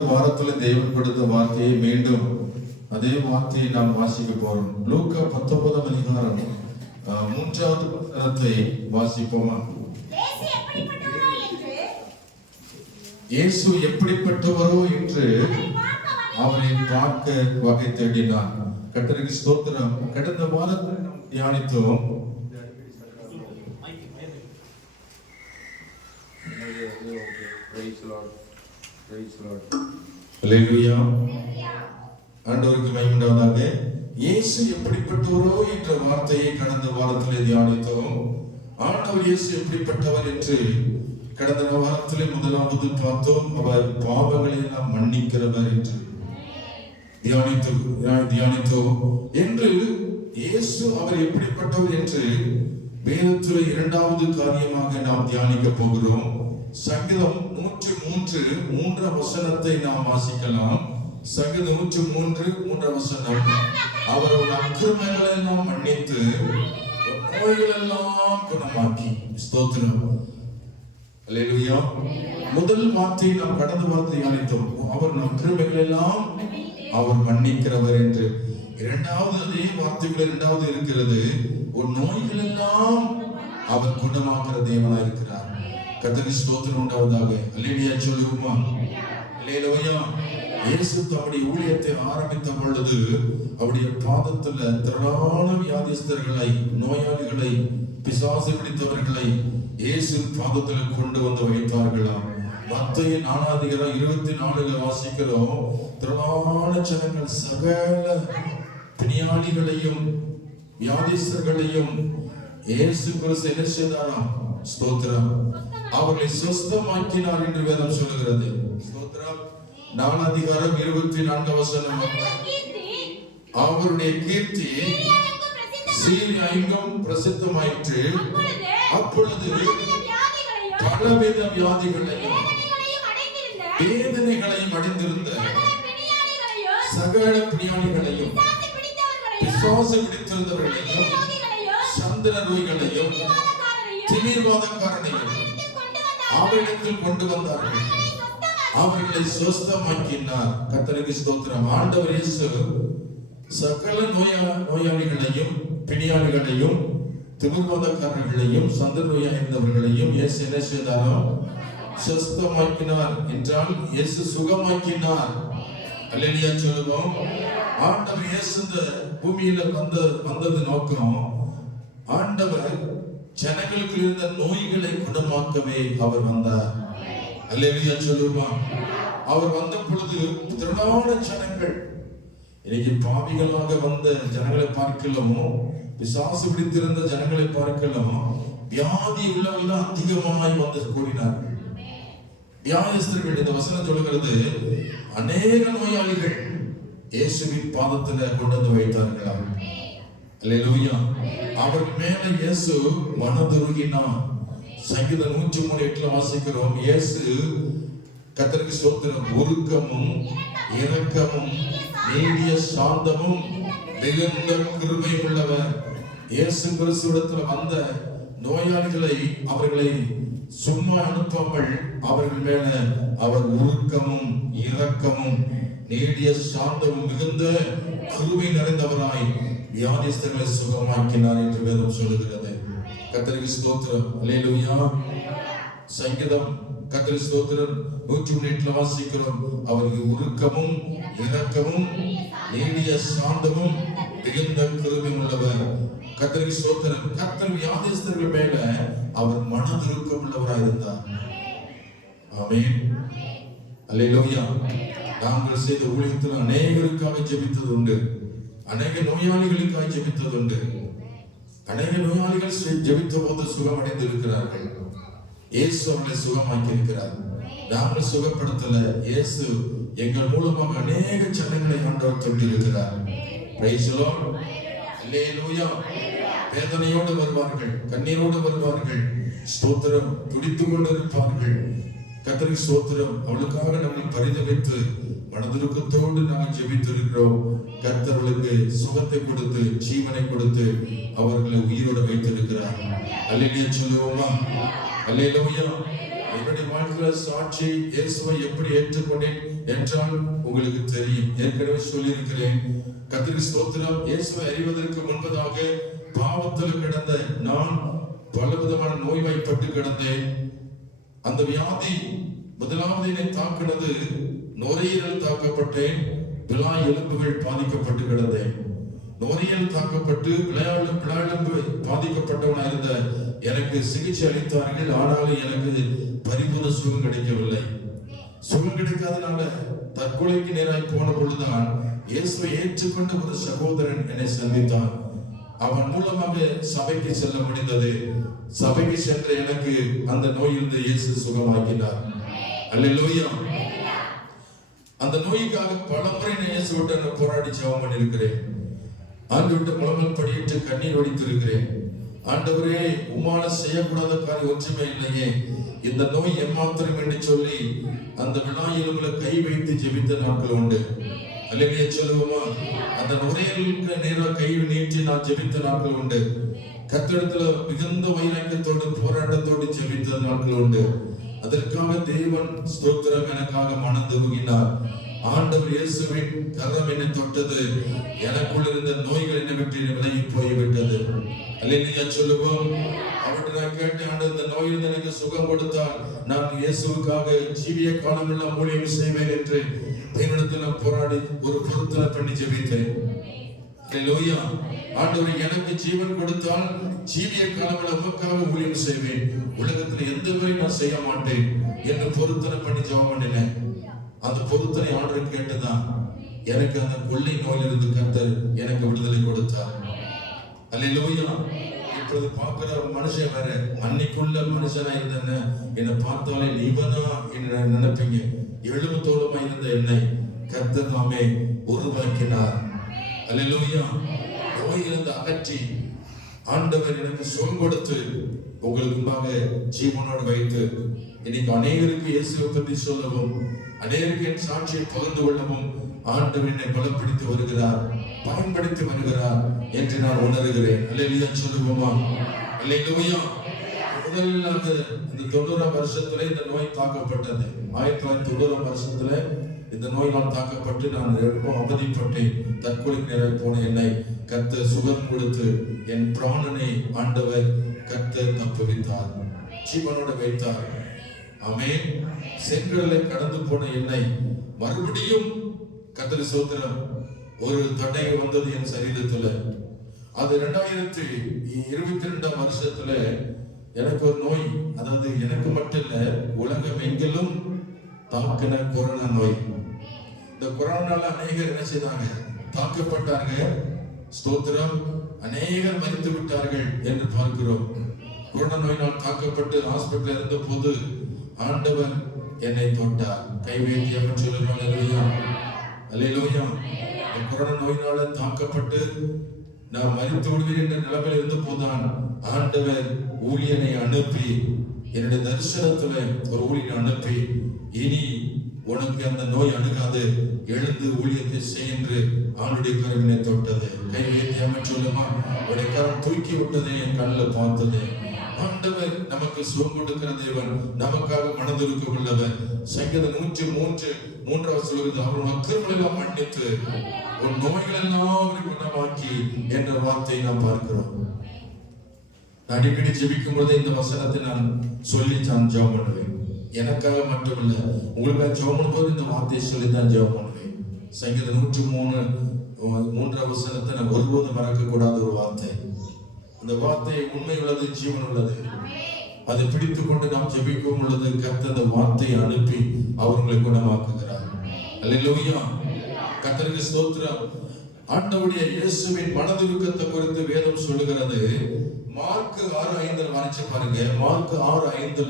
வாரத்தில் தேவன் கொடுத்த வார்த்தையை மீண்டும் அதே வார்த்தையை நாம் வாசிக்க போறோம். லூக்கா 19 அதிகாரம் 3வது வசனத்தை வாசிப்போமா? இயேசு எப்படிப்பட்டவரோ என்று அவரை பார்க்க வகை தேடினார். கர்த்தருக்கு ஸ்தோத்திரம். கடந்த வாரத்தில் நாம் தியானித்தோம். அல்லேலூயா. ஆண்டவருக்கு மகிமை உண்டாவதாக. இயேசு எப்படிப்பட்டவரோ என்ற வார்த்தையை கடந்த வாரத்திலே தியானித்தோம். ஆண்டவர் இயேசு எப்படிப்பட்டவர் என்று கடந்த வாரத்திலே முதலாவது பார்த்தோம். அவர் பாவங்களை எல்லாம் மன்னிக்கிறவர் என்று தியானித்தோம். என்று இயேசு அவர் எப்படிப்பட்டவர் என்று வேதத்திலே இரண்டாவது காரியமாக நாம் தியானிக்க போகிறோம். சங்கீதம் 103 வசனத்தை நாம் வாசிக்கலாம். சங்கீதம் 103 வசனம். அவரோட அக்கிரமங்களை எல்லாம் மன்னித்து நோய்கள் எல்லாம் குணமாக்கி. ஸ்தோத்திரம். அல்லேலூயா. முதல் வார்த்தை நாம் கடந்த வார்த்தை அழைத்தோம். அவர் அக்கிரமங்களை எல்லாம் அவர் மன்னிக்கிறவர் என்று. இரண்டாவது அதே வார்த்தைகள் இரண்டாவது இருக்கிறது. ஒரு நோய்கள் எல்லாம் அவர் குணமாக்குற தேவனாய் இருக்கிறார். கர்த்தருக்கு ஸ்தோத்திரம் உண்டாவதாக. அல்லேலூயா சொல்லுவோமா? அல்லேலூயா. இயேசு தம்முடைய ஊழியத்தை ஆரம்பித்த பொழுது அவருடைய பாதத்துல திரளான வியாதிஸ்தர்களை, நோயாளிகளை, பிசாசு பிடித்தவர்களை இயேசு பாதத்துல கொண்டு வந்து வைத்தார்களாம். மத்தேயு 4:24 வாசிக்கிறோம். திரளான ஜனங்கள் சகல பிணியாளிகளையும் வியாதிஸ்தர்களையும் இயேசு கிறிஸ்து என்ன செய்தாராம்? ஸ்தோத்திரம். அவர்களை சுஸ்தமாக்கினார் என்று வேதம் சொல்லுகிறது. ஸ்தோத்திரம். 4:24 வசனம். அவருடைய கீர்த்தி சீரியா எங்கும் பிரசித்தமாயிற்று. அப்பொழுது பலவித வியாதிகளையும் வேதனைகளையும் அடைந்திருந்த சகல பிணியாளிகளையும் பிசாசு பிடித்திருந்தவர்களையும் சந்திர நோய்களையும் திமிர்வாதக்காரனையும் அவரிடத்தில் கொண்டு வந்தார்கள். அவர்களை சுஸ்தமாக்கினார். கர்த்தருக்கு ஸ்தோத்திரம். ஆண்டவர் இயேசு சகல நோயாளிகளையும் பிணியாளிகளையும் திமிர்வாதக்காரர்களையும் சந்திர நோயா இருந்தவர்களையும் இயேசு என்ன செய்தாரோ சுஸ்தமாக்கினார் என்றால் இயேசு சுகமாக்கினார். அல்லேலூயா சொல்லுவோம். ஆண்டவர் இயேசு இந்த பூமியில வந்தது நோக்கம் ஆண்டவர் ஜனங்களுக்கு இருந்த நோய்களை குணமாக்கவே அவர் வந்தார். அல்லேலூயா சொல்லுமா? அவர் வந்த பொழுது திரளான ஜனங்கள், இன்னைக்கு பாவிகளாக வந்த ஜனங்களை பார்க்கலாமோ, பிசாசு பிடித்திருந்த ஜனங்களை பார்க்கலாமோ, வியாதி உள்ளவர்கள் அதிகமாய் வந்து கூடினார்கள். வியாதிஸ்தர்கள், இந்த வசனம் சொல்லுகிறது, அநேக நோயாளிகள் இயேசுவின் பாதத்துல கொண்டு வந்து வைத்தார்களாம். அல்லேலூயா. அவர் மேல இயேசு மனதுருகினார். சங்கீதம் 103:8 வாசிக்கிறோம். இயேசு கர்த்தருக்கு ஸ்தோத்திரம், உருக்கமும் இரக்கமும் நீடிய சாந்தமும் மிகுந்த கிருபை உள்ளவர். இயேசு கிறிஸ்துவிடத்துல வந்த நோயாளிகளை அவர்களை சும்மா அனுப்பாமல் அவர்கள் மேல அவர் உருக்கமும் இரக்கமும் நீடிய சாந்தமும் மிகுந்த கிருபை நிறைந்தவராய் வியாதிஸ்தர்களை சுகமாக்கினார் என்று வேதம் சொல்லுகிறது. கர்த்தருக்கு ஸ்தோத்திரம். அல்லேலூயா. சங்கீதம் கர்த்தருக்கு ஸ்தோத்திரம் 103 வாசிக்கிறோம். அவருக்கு உருக்கமும் இரக்கமும் நீடிய சாந்தமும் மிகுந்த கிருபை உள்ளவர். கர்த்தருக்கு ஸ்தோத்திரம். கர்த்தர் வியாதிஸ்தர்கள் மேல அவர் மனதுருக்கம் உள்ளவராய் இருந்தார். ஆமென். அல்லேலூயா. நாங்கள் செய்த ஊழியத்தில் அநேகருக்காக ஜெபித்தது உண்டு. அநேக நோயாளிகளுக்காக ஜெபித்தது உண்டு. அநேக நோயாளிகள் ஜெபித்த போது சுகமடைந்து இருக்கிறார்கள். இயேசு அவர்களை சுகமாக்கி இருக்கிறார். நாங்கள் சுகப்படுத்தல, இயேசு எங்கள் மூலமாக அநேக ஜனங்களை ஆண்டவர் தொட்டி இருக்கிறார். Praise the Lord. அல்லேலூயா. வேதனையோடு வருவார்கள், கண்ணீரோடு வருவார்கள், ஸ்தோத்திரம், துடித்துக் கொண்டு இருப்பார்கள். கர்த்தருக்கு ஸ்தோத்திரம். அவளுக்காக நம்மை பரிதவித்து மனதுருக்கத்தோடு நாங்கள் ஜெபித்திருக்கிறோம். கர்த்தர்களுக்கு சுகத்தை கொடுத்து ஜீவனை கொடுத்து அவர்களை உயிரோடு வைத்திருக்கிறார். அல்லேலூயா சொல்லுவோமா? அல்லேலூயா. என்னுடைய வாழ்க்கையில சாட்சி இயேசுவை எப்படி ஏற்றுக்கொண்டேன் என்றால் உங்களுக்கு தெரியும். ஏற்கனவே சொல்லியிருக்கிறேன். கர்த்தருக்கு ஸ்தோத்திரம். இயேசுவை அறிவதற்கு முன்பதாக பாவத்தில் கிடந்த நான் பலவிதமான நோய்வாய்ப்பட்டு கிடந்தேன். அந்த வியாதி முதலாவது என்னை தாக்கினது நுரையீரல் தாக்கப்பட்டேன். விழா எலும்புகள் பாதிக்கப்பட்டு கிடந்தேன். நுரையீரல் தாக்கப்பட்டு விழாயெலும்பு பாதிக்கப்பட்டவனா இருந்த எனக்கு சிகிச்சை அளித்தார்கள். ஆனாலும் எனக்கு பரிபூர்ண சுகம் கிடைக்கவில்லை. சுகம் கிடைக்காதனால தற்கொலைக்கு நேராய் போன பொழுதுதான் இயேசுவை ஏற்றுக்கொண்ட ஒரு சகோதரன் என்னை சந்தித்தான். அவன் மூலமாக சபைக்கு செல்ல முடிந்தது. சபைக்கு சென்ற எனக்கு அந்த நோயிலிருந்து இயேசு சுகமாக்கினார். அல்லேலூயா. அந்த நோய்க்காக பலமுறை நான் இயேசுவிட்ட போராடி ஜெபம் பண்ணியிருக்கிறேன். ஆண்டவர்கிட்ட முழங்கால் படியிட்டு கண்ணீர் வடித்திருக்கிறேன். ஆண்டவரே, உம்மால செய்யக்கூடாத காரியம் ஒன்றுமே இல்லையே, இந்த நோய் ஏமாத்திரம் என்று சொல்லி அந்த விழா எலும்புல கை வைத்து ஜெபித்த நாட்கள் உண்டு. அல்லேலூயா சொல்லுவோமா? அந்த நுரையீரலுக்கு நேராக கை நீட்டி நான் ஜெபித்த நாட்கள் உண்டு. கர்த்தரிடத்துல மிகுந்த வைராக்கியத்தோடு போராட்டத்தோடு ஜெபித்த நாட்கள் உண்டு. அதற்காக தேவன் ஸ்தோத்திரம் எனக்காக மனதுருகினார். ஆண்டவர் இயேசுவின் கரம் என்னை தொட்டது. எனக்குள்ள இருந்த நோய்கள் என்னை விட்டு விலகி போய்விட்டது. அல்லேலூயா சொல்லுவோம். அவர்கிட்ட நான் கேட்டேன், ஆண்டவர் இந்த நோயில் எனக்கு சுகம் கொடுத்தால் நான் இயேசுவுக்காக ஜீவிய காலம் எல்லாம் ஊழியம் செய்வேன் என்று தேவனிடத்தில் போராடி ஒரு பொருத்தனை பண்ணி ஜெபித்தேன். அல்லேலூயா. ஆண்டவர் எனக்கு ஜீவன் கொடுத்தால் ஜீவிய காலம் உமக்காக ஊழியம் செய்வேன். உலகத்தில் எந்த வரை நான் செய்ய மாட்டேன் என்று பொருத்தனை பண்ணி ஜெபம் பண்ணினேன். அந்த பொருத்தனை ஆண்டவர் கேட்டுதான் எனக்கு அந்த கொள்ளை நோயிலிருந்து கர்த்தர் எனக்கு விடுதலை கொடுத்தார். அல்லேலூயா. இப்பொழுது பார்க்கிற மனுஷன் வேற. அன்னைக்குள்ள மனுஷனா இருந்த என்னை பார்த்தாலே இவனா என்று நினைப்பீங்க. எலும்பு தோலுமா இருந்த என்னை கர்த்தர் நாமே உருவாக்கினார். அல்லேலூயா. நோயிலிருந்து அகற்றி ஆண்டவர் எனக்கு சுகம் கொடுத்து உங்களுக்கு முன்பாக ஜீவனோடு வைத்து இன்னைக்கு அநேகருக்கு இயேசுவை பற்றி சொல்லவும், அநேகருக்கு என் சாட்சியை பகிர்ந்து கொள்ளவும் ஆண்டவர் என்னை பலப்படுத்தி வருகிறார், பயன்படுத்தி வருகிறார் என்று நான் உணர்கிறேன். அல்லேலூயா சொல்லுவோமா? அல்லேலூயா. முதலாக இந்த 90ஆம் வருஷத்துல இந்த நோய் தாக்கப்பட்டது. 1990 வருஷத்துல இந்த நோயினால் தாக்கப்பட்டு நான் ரொம்ப அவதிப்பட்டேன். தற்கொலைக்கு நேராக போன என்னை கர்த்தர் சுகம் கொடுத்து என் பிராணனை ஆண்டவர் கர்த்தர் தப்புவித்தார், ஜீவனோடு வைத்தார். ஆமென். செங்கடலை கடந்து போன என்னை மறுபடியும் கர்த்தர் சோத்திரம் ஒரு தடை வந்தது என் சரீரத்துல. அது 2022ஆம் வருஷத்துல எனக்கு ஒரு நோய், அதாவது எனக்கு மட்டும் இல்ல உலகம் எங்கிலும் தாக்கின கொரோனா நோய். இந்த கொரோனால அநேகர் என்ன செய்தாங்க? தாக்கப்பட்டாங்க. ஸ்தோத்திரம். அநேகர் மரித்து விட்டார்கள் என்று பார்க்கிறோம். கொரோனா நோயினால் தாக்கப்பட்டு ஹாஸ்பிட்டல் இருந்த போது ஆண்டவர் என்னை தொட்டார். கை வைத்தியம் சொல்லுவாங்க. அல்லேலூயா. அல்லேலூயா. கொரோனா நோயினால தாக்கப்பட்டு நான் மரித்து விடுவேன் என்ற நிலைமையில் இருந்த போதுதான் ஆண்டவர் ஊழியனை அனுப்பி, என்னுடைய தரிசனத்துல ஒரு ஊழியனை அனுப்பி, இனி உனக்கு அந்த நோய் அணுகாது, எழுந்து ஊழியத்தை செய்கின்ற ஆண்டுடைய கருவினை தொட்டது. கை வைத்தியாம சொல்லுமா? உடைய கரம் தூக்கி விட்டதை என் கண்ணில் பார்த்தது. ஆண்டவர் நமக்கு சுகம் கொடுக்கிற தேவன், நமக்காக மனதிருக்க உள்ளவர். சங்கீதம் 103 சொல்லுகிறது, அவர் அக்கிரமங்களெல்லாம் மன்னித்து உன் நோய்கள் எல்லாம் குணமாக்கி என்ற வார்த்தையை நாம் பார்க்கிறோம். அடிக்கடி ஜெபிக்கும் பொழுது இந்த வசனத்தை நான் சொல்லி நான் ஜெபம் பண்ணுவேன். எனக்காக மட்டுமல்ல, உங்களுக்காக ஜெபம் பண்ணும்போது இந்த வார்த்தையை சொல்லி தான் ஜெபம் பண்ணுவேன். சங்கீதம் 103 வசனத்தை நான் ஒருபோதும் மறக்க கூடாத ஒரு வார்த்தை. அந்த வார்த்தை உண்மை உள்ளது, ஜீவன் உள்ளது. அதை பிடித்துக் கொண்டு நாம் ஜெபிக்கும் பொழுது கர்த்தர் அந்த வார்த்தையை அனுப்பி அவர்களை குணமாக்குகிறார். அல்லேலூயா. கர்த்தருக்கு ஸ்தோத்திரம். ஆண்டவருடைய இயேசுவின் மனதுருக்கத்தை குறித்து வேதம் சொல்லுகிறது. மார்க் 6:5 வாசிச்சு பாருங்க. மார்க் 6:5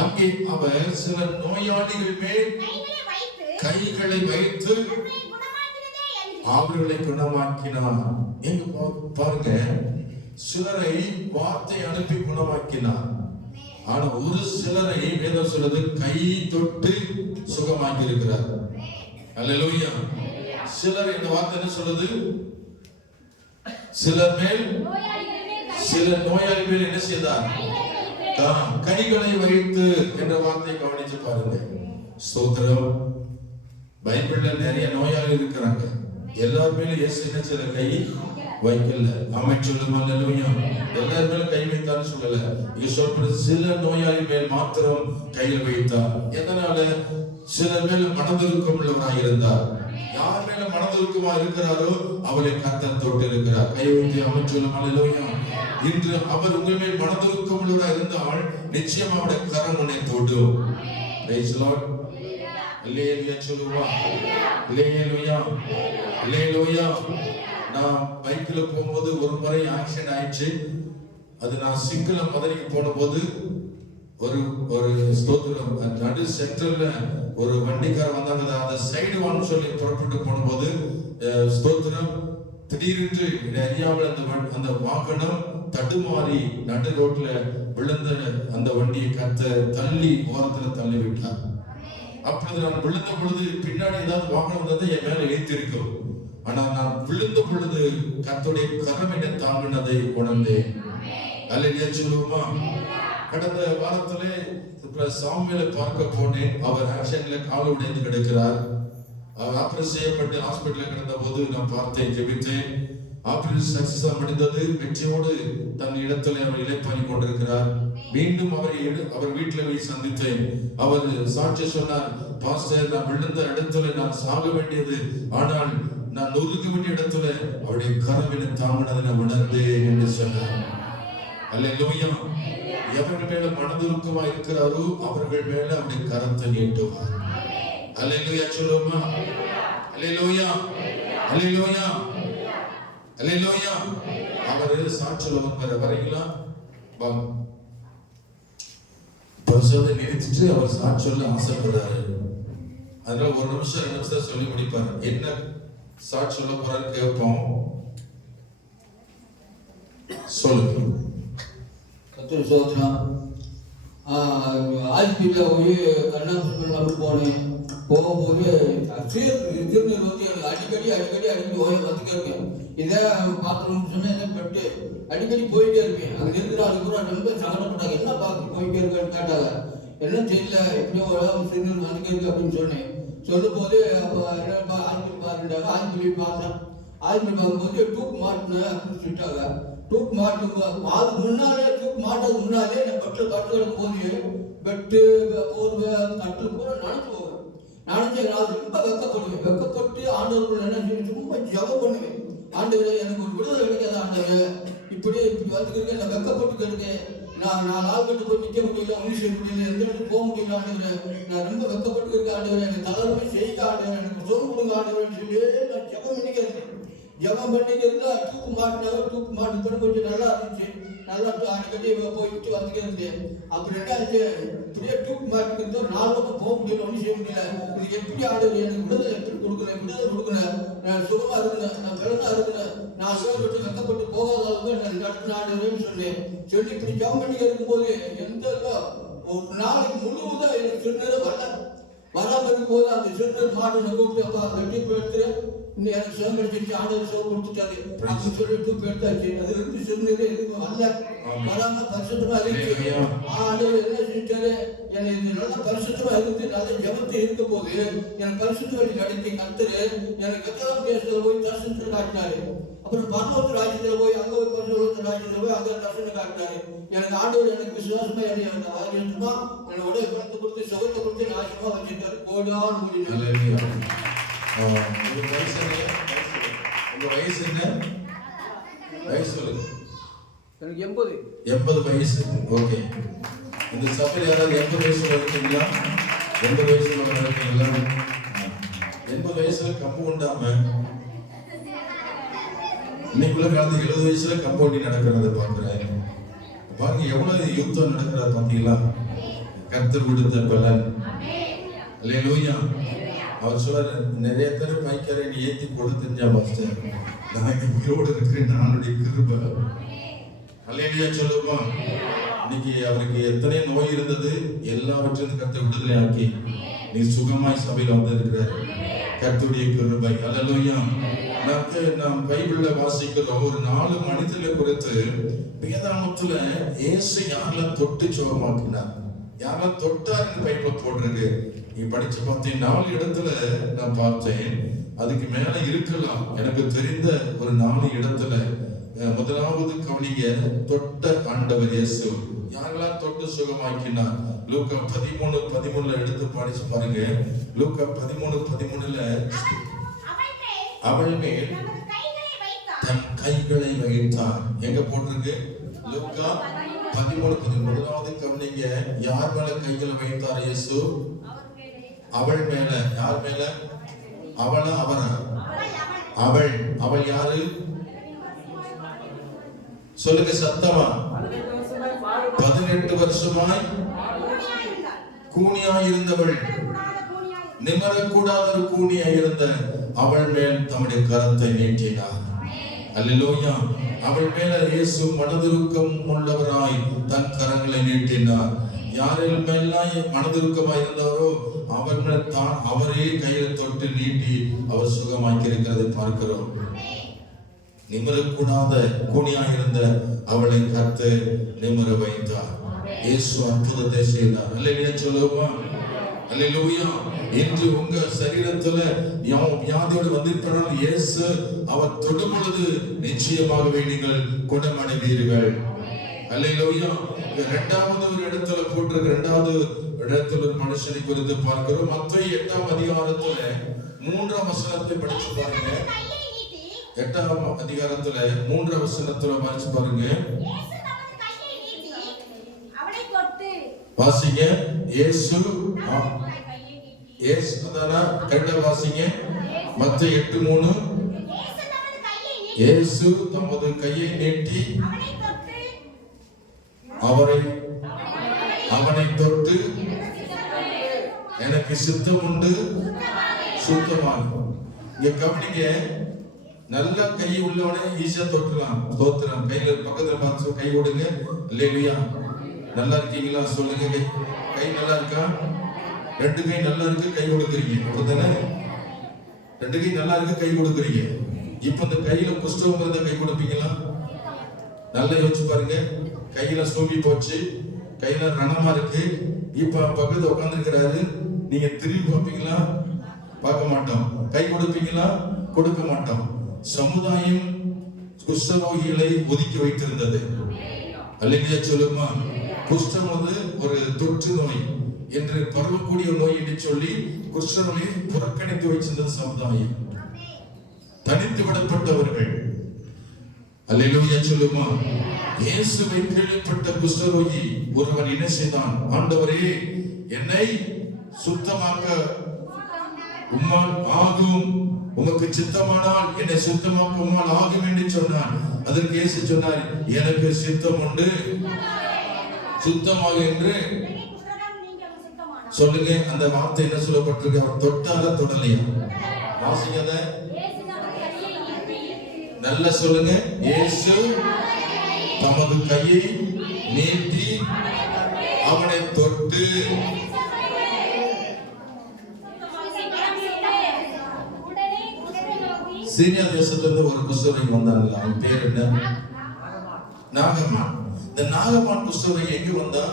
அங்கே அவர் சில நோயாளிகள் மேல் கைகளை வைத்து அவர்களை குணமாக்கினார். எங்க பாருங்க, சிலரை வார்த்தை அனுப்பி குணமாக்கினார். ஆனா ஒரு சிலரை வேதம் சொல்றது கை தொட்டு சுகமாக்கி இருக்கிறார். அல்லேலூயா. சிலர் இந்த வார்த்தை என்ன சொல்றது? சிலர் மேல், சில நோயாளி மேல் என்ன செய்தார்? கைகளை வைத்து என்ற வார்த்தையை கவனிச்சு பாருங்க. ஸ்தோத்திரம். பைபிள்ல நிறைய நோயாளி இருக்கிறாங்க. எல்லாருமே இயேசு என்ன செய்யல? கை வைக்கல. ஆமென் சொல்லுங்க. அல்லேலூயா. எல்லாரும் மேல கை வைத்தான்னு சொல்லல. இங்க சொல்றது சில நோயாளி மேல் மாத்திரம் கையில் வைத்தார். எதனால? சிலர் மேல மனதுருக்கம் உள்ளவராக இருந்தார். யார் மேல மனதுருக்கமா இருக்கிறாரோ அவரை கர்த்தர் தொட்டு இருக்கிறார். கை வைத்து ஆமென் சொல்லுங்க. அல்லேலூயா. இன்று அவர் உங்கள் மேல் மனதுருக்கம் உள்ளவராக இருந்தால் நிச்சயம் அவருடைய கரம் உன்னை தொடும். Price the Lord. அல்லேலூயா சொல்லுவா. அல்லேலூயா. அல்லேலூயா. நான் பைக்ல போகும்போது ஒரு முறை ஆக்சிடென்ட் ஆயிடுச்சு. அது நான் சிங்கிள மதுரைக்கு போன போது ஒரு ஸ்தோத்திரம் நடு சென்டர்ல ஒரு வண்டிக்கார வந்தாங்க. அந்த சைடு வான்னு சொல்லி புறப்பட்டு போனபோது ஸ்தோத்திரம் திடீரென்று அறியாமல் அந்த வாகனம் தடுமாறி நடு ரோட்ல விழுந்த அந்த வண்டியை தள்ளி ஓரத்துல தள்ளி விட்டார். அப்பொழுது நான் விழுந்த பொழுது பின்னாடி ஏதாவது வாகனம் வந்ததை என் மேல ஏற்றிருக்கும். ஆனா நான் விழுந்த பொழுது கர்த்தருடைய கரம் என்னை தாங்கினதை உணர்ந்தேன். அல்லேலூயா சொல்லுவோமா. கடந்த வாரத்திலே சாமுவேலை பார்க்க போனேன். அவர் ஆக்சிடென்ட்ல கால் உடைந்து கிடக்கிறார். அவர் ஆபரேஷன் செய்யப்பட்டு ஹாஸ்பிட்டல்ல கிடந்த போது நான் பார்த்தேன், ஜெபித்தேன். ஆபரேஷன் சக்சஸா முடிந்தது. வெற்றியோடு தன் இடத்துல அவர் இளைப்பாறி கொண்டிருக்கிறார். மீண்டும் அவர் வீட்டில் போய் சந்தித்தேன். அவர் சாட்சி சொன்னார், பாஸ்டர் நான் விழுந்த இடத்துல நான் சாக வேண்டியது, ஆனால் நான் நொறுக்க வேண்டிய இடத்துல அவருடைய கரவினை தாங்கினதை நான் உணர்ந்தேன் என்று சொன்னார். அல்லேலூயா. எவர்கள் மேல மனதுருக்கமா இருக்கிறாரோ அவர்கள் மேல அவருடைய கரத்தை நீட்டுவார். அல்லேலூயா சொல்லுவோமா. அல்லேலூயா. அல்லேலூயா. அல்லேலூயா. அவர் சாட்சியுள்ளவர் வரீங்களா? பரிசுத்த நிறுத்திட்டு அவர் சாட்சி சொல்ல ஆசைப்படுறாரு. அதனால ஒரு நிமிஷம் 2 நிமிஷம் சொல்லி முடிப்பாரு. என்ன சாட்சி சொல்ல போறாரு கேட்போம். சொல்லுங்க. கர்த்தர் சோதரம். ஹாஸ்பிட்டலில் போய் கண்ணாஸ்பத்திரி போனேன். போகும்போது திருநெல் வந்து எனக்கு அடிக்கடி வந்துட்டே இருக்கேன். இதை பார்க்கணும்னு சொன்னால் பெட்டு அடிக்கடி போயிட்டே இருப்பேன். அங்கே இருக்கிற ஆளுக்கு கூட ரொம்ப சங்கடப்பட்டாங்க. என்ன பார்த்து போயிட்டே இருக்கேன்னு கேட்டாங்க. என்ன தெரியல, எப்படியோ திருநெல் வந்துட்டே இருக்கு அப்படின்னு சொன்னேன். சொல்லும் போது அப்போ என்ன ஹாஸ்பிட்டல் பாருண்டாங்க. ஹாஸ்பிட்டல் பார்த்தேன். ஹாஸ்பிட்டல் பார்க்கும்போது டூப் மாட்டினேன் அப்படின்னு சொல்லிட்டாங்க. டூப் மாட்டும் அது முன்னாலே டூப் மாட்டது முன்னாலே நான் பெட்டில் கிடக்கும் போது பெட்டு போர்வை கட்டில் பூரா நனைஞ்சு போவேன். நனைஞ்சு நான் ரொம்ப வெக்கப்படுவேன். வெக்கப்பட்டு ஆண்டவர்கள் என்ன சொல்லி ரொம்ப ஜபம் பண்ணுவேன். ஆண்டவரே எனக்கு ஒரு விடுதலை கிடைக்காத ஆண்டவரே, இப்படி வந்துக்கிறேன், நான் வெக்கப்பட்டு இருக்கேன். நான் 4 ஆள் கட்டு போய் நிற்க முடியல, ஒன்றும் செய்ய முடியல, எந்த இடத்துக்கு போக முடியல ஆண்டவரே. நான் ரொம்ப வெக்கப்பட்டு இருக்கேன் ஆண்டவரே. எனக்கு தளர்மை செய்ய ஆண்டவரே, எனக்கு சொல் கொடுங்க ஆண்டவரேன்னு சொல்லி நான் ஜபம் பண்ணிக்கிறேன். ஜபம் பண்ணிக்கிறதா தூக்கு மாட்டினாங்க. தூக்கு மாட்டு கொஞ்சம் நல்லா இருந்துச்சு. நல்லா அடிக்கடி போயிட்டு வந்துட்டே இருந்தேன். அப்படி என்னாச்சு, இப்படியே தூக்கு மாட்டிக்கிறது 4 பக்கம் போக முடியல, ஒன்றும் செய்ய முடியல. இது எப்படி ஆடுது, எனக்கு விடுதலை எப்படி கொடுக்குறேன், விடுதலை கொடுக்குறேன், நான் சுகமா இருக்கிறேன், நான் பிறந்தா இருக்கிறேன், நான் சுகப்பட்டு வெக்கப்பட்டு போகாத அளவுக்கு நான் நடத்தின ஆடுவேன்னு சொன்னேன். சொல்லி இப்படி ஜபம் பண்ணி இருக்கும்போது எந்த ஒரு நாளைக்கு முழுவதும் எனக்கு சிறுநீரை வராமல் இருக்கும்போது அந்த சிறுநீர் மாடு கூப்பிட்டு அப்பா கட்டி போய் இன்னும் எனக்கு சுகம் கிடைச்சிருச்சு, ஆண்டவர் சுகம் கொடுத்துட்டாரு அப்படின்னு சொல்லிட்டு போயிட்டாச்சு. அது இருந்து சிறுநீரே எதுவும் அல்ல, வராம பரிசுத்தமா இருக்கு. ஆண்டவர் என்ன செஞ்சாரு, எனக்கு நல்ல பரிசுத்தமா இருந்து நல்ல ஜபத்தை இருக்கும் போது எனக்கு பரிசுத்த வழி கிடைச்சி கத்துரு எனக்கு எத்தனை தேசத்துல போய் தரிசனத்தில் காட்டினாரு. அப்புறம் பரலோக ராஜ்யத்தில் போய் அங்கே போய் பரலோக ராஜ்யத்தில் போய் அங்கே தரிசனம் காட்டினாரு. எனக்கு ஆண்டவர் எனக்கு விசுவாசமா எனக்கு ஆரோக்கியமா என்னோட குணத்தை கொடுத்து சுகத்தை கொடுத்து நாசமா வச்சிருக்காரு. கோடான் முடியும். உங்க வயசு என்ன? வயசு சொல்லுங்க. எனக்கு 80. 80 வயசு. ஓகே. இந்த சபையில் யாராவது 80 வயசுல இருக்கீங்களா? 80 வயசுல இருக்கீங்களா? 80 வயசுல கம்பு உண்டாம இன்னைக்குள்ள காலத்து 70 வயசுல கம்பவுண்டி நடக்கிறத பாக்குறேன். பாருங்க எவ்வளவு யுத்தம் நடக்கிறத பாத்தீங்களா? கர்த்தர் கொடுத்த பலன். அல்லேலூயா. அவர் சொல்றாரு, நிறைய பேர் மைக்காரை நீ ஏத்தி போட தெரிஞ்சா பாஸ்டர், நான் உயிரோடு இருக்கிறேன், நானுடைய கிருபை. அல்லேலூயா சொல்லுவோம். இன்னைக்கு அவருக்கு எத்தனை நோய் இருந்தது, எல்லாவற்றையும் கர்த்தர் விடுதலை ஆக்கி நீ சுகமாய் சபையில் வந்திருக்கிறார். கர்த்தருடைய கிருபை. அல்லேலூயா. நாம் பைபிள்ல வாசிக்கிறோம் ஒரு 4 மனிதர்களை குறித்து. வேதாகமத்துல இயேசு யாரெல்லாம் தொட்டு சுகமாக்கினார், யாரெல்லாம் தொட்டாருன்னு பைபிள் போட்டிருக்கு. நீ படிச்சு பார்த்தேன் 4 இடத்துல நான் பார்த்தேன். அதுக்கு மேல இருக்கலாம். எனக்கு தெரிந்த ஒரு 4 இடத்துல முதலாவது கவனிங்க, தொட்ட ஆண்டவர் இயேசு. யாரெல்லாம் தொட்டு சுகமாக்கினார்? லூக்கா 13:13 எடுத்து படிச்சு பாருங்க. லூக்கா 13:13 அவள் மேல் தன் கைகளை வைத்தார். எங்க போட்டிருக்கு? லூக்கா 13:13. முதலாவது கவனிங்க, யார் மேல கைகளை வைத்தார் இயேசு? அவள் மேல. யார் மேல? அவளா அவரா? அவள். அவள் யாரு? சொல்லுங்க சத்தமா. 18 வருஷமாய் கூனியாய் இருந்தவள், நிமரக்கூடாத ஒரு கூனியாய் இருந்த அவள் மேல் தம்முடைய கரத்தை நீட்டினார். அல்லேலூயா. அவள் மேல இயேசு மனதுருக்கம் உள்ளவராய் தன் கரங்களை நீட்டினார். யாரில் மேலாம் மனதுருக்கமாய் இருந்தாரோ அவர் மேல் தான் அவரே கையில் தொட்டு நீட்டி அவர் சுகமாக்கி இருக்கிறதை பார்க்கிறோம். நிமிரக்கூடாத கூனியாய் இருந்த அவளை கர்த்து நிமிர வைத்தார். இயேசு அற்புதத்தை செய்தார். அல்லேலூயா சொல்லுவோமா? அல்லேலூயா. இன்று உங்க சரீரத்துல வியாதியோடு வந்திருப்பதால் இயேசு அவர் தொடும் பொழுது நிச்சயமாகவே நீங்கள் குணமடைவீர்கள். அல்லேலூயா. இரண்டாவது ஒரு இடத்துல போட்டிருக்க, இரண்டாவது இடத்துல ஒரு மனுஷனை குறித்து பார்க்கிறோம். மத்தேயு 8ஆம் அதிகாரத்துல 3ஆம் வசனத்தை படிச்சு பாருங்க. 8ஆம் அதிகாரத்துல 3ஆம் வசனத்துல படிச்சு பாருங்க. வாசிங்க. இயேசு அதானா கரெக்டா வாசிங்க. மத்தேயு 8:3. இயேசு தமது கையை நீட்டி அவனை தொட்டு எனக்கு சித்தம் உண்டு சுத்தமாகும். இங்க கவனிங்க, நல்ல கை உள்ளவனே ஈஸியா தொட்டுலாம். தோத்துறான். கையில பக்கத்துல பார்த்து கை கொடுங்க. அல்லேலூயா. நல்லா இருக்கீங்களா சொல்லுங்க. கை நல்லா இருக்கா? 2 கை நல்லா இருக்கு, கை கொடுக்குறீங்க. அப்படித்தானே? 2 கை நல்லா இருக்கு, கை கொடுக்குறீங்க. இப்ப இந்த கையில குஷ்டம் இருந்தா கை கொடுப்பீங்களா? நல்லா யோசிச்சு பாருங்க. கையில சூம்பி போச்சு, கையில ரணமா இருக்கு. இப்ப பக்கத்துல உட்கார்ந்து இருக்கிறாரு. நீங்க திரும்பி பார்ப்பீங்களா? பார்க்க மாட்டோம். கை கொடுப்பீங்களா? கொடுக்க மாட்டோம். சமுதாயம் குஷ்டரோகிகளை ஒதுக்கி வைத்திருந்தது. அல்லேலூயா சொல்லுமா? குஷ்டம் ஒரு தொற்று நோய் என்று பரவக்கூடிய நோய் என்று சொல்லி குஷ்டரோகியை புறக்கணித்து வைத்திருந்தது சமுதாயம். தனித்து விடப்பட்டவர்கள். அல்லேலூயா சொல்லுமா? இயேசுவை கேள்விப்பட்ட குஷ்டரோகி ஒருவன் என்ன செய்தான்? ஆண்டவரே, என்னை சுத்தமாக்க உம்மால் ஆகும், உமக்கு சித்தமானால் என்னை சுத்தமாக்க உம்மால் ஆகும் என்று சொன்னான். அதற்கு இயேசு சொன்னார், எனக்கு சித்தம் உண்டு, சுத்தமாக என்று சொல்லுங்க. அந்த வார்த்தை என்ன சொல்லப்பட்டிருக்கு? அவர் தொட்டாரா தொடலையா? வாசிக்காத நல்லா சொல்லுங்க. இயேசு தமது கையை நீட்டி அவனை தொட்டு. சீரியா தேசத்திலிருந்து ஒரு குஷ்டரோகி வந்தாங்க. அவன் பேர் என்ன? நாகமான். இந்த நாகமான் குஷ்டரோகி எங்க வந்தா?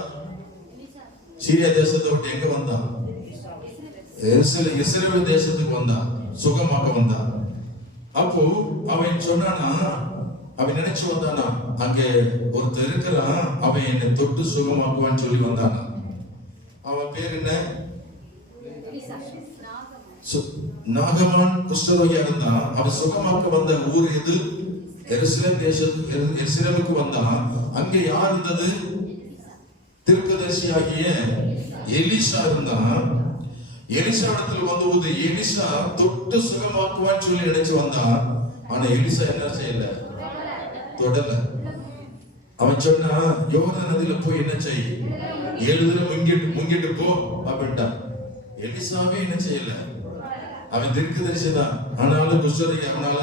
சீரியா தேசத்தை விட்டு எங்க வந்தான்? இஸ்ரவேல் தேசத்துக்கு வந்தான், சுகமாக வந்தான். அப்போ அவன் சொன்னானா, அவன் நினைச்சு வந்தானா, அங்கே ஒருத்தர் இருக்கிறான், அவன் என்னை தொட்டு சுகமாக்குவான்னு சொல்லி வந்தானா. அவன் பேர் என்ன? நாகமான் குஷ்டரோகியா இருந்தான். அவன் சுகமாக்க வந்த ஊர் எது? எருசலேம் தேசத்துக்கு, எருசலேமுக்கு வந்தான். அங்கே யார் இருந்தது? தீர்க்கதரிசியாகிய எலிசா இருந்தான். எலிசா இடத்துல வந்தபோது எலிசா தொட்டு சுகமாக்குவான்னு சொல்லி நினைச்சு வந்தான். ஆனா எலிசா என்ன செய்யல? தொடல. அவன் சொன்னா, யோர்தான் நதியில போய் என்ன செய், 7 தடவை முங்கிட்டு போ அப்படின்ட்டான். எலிசாவே என்ன செய்யல? அவன் தீர்க்கதரிசி தான், ஆனாலும் குஷ்டரோகி அவனால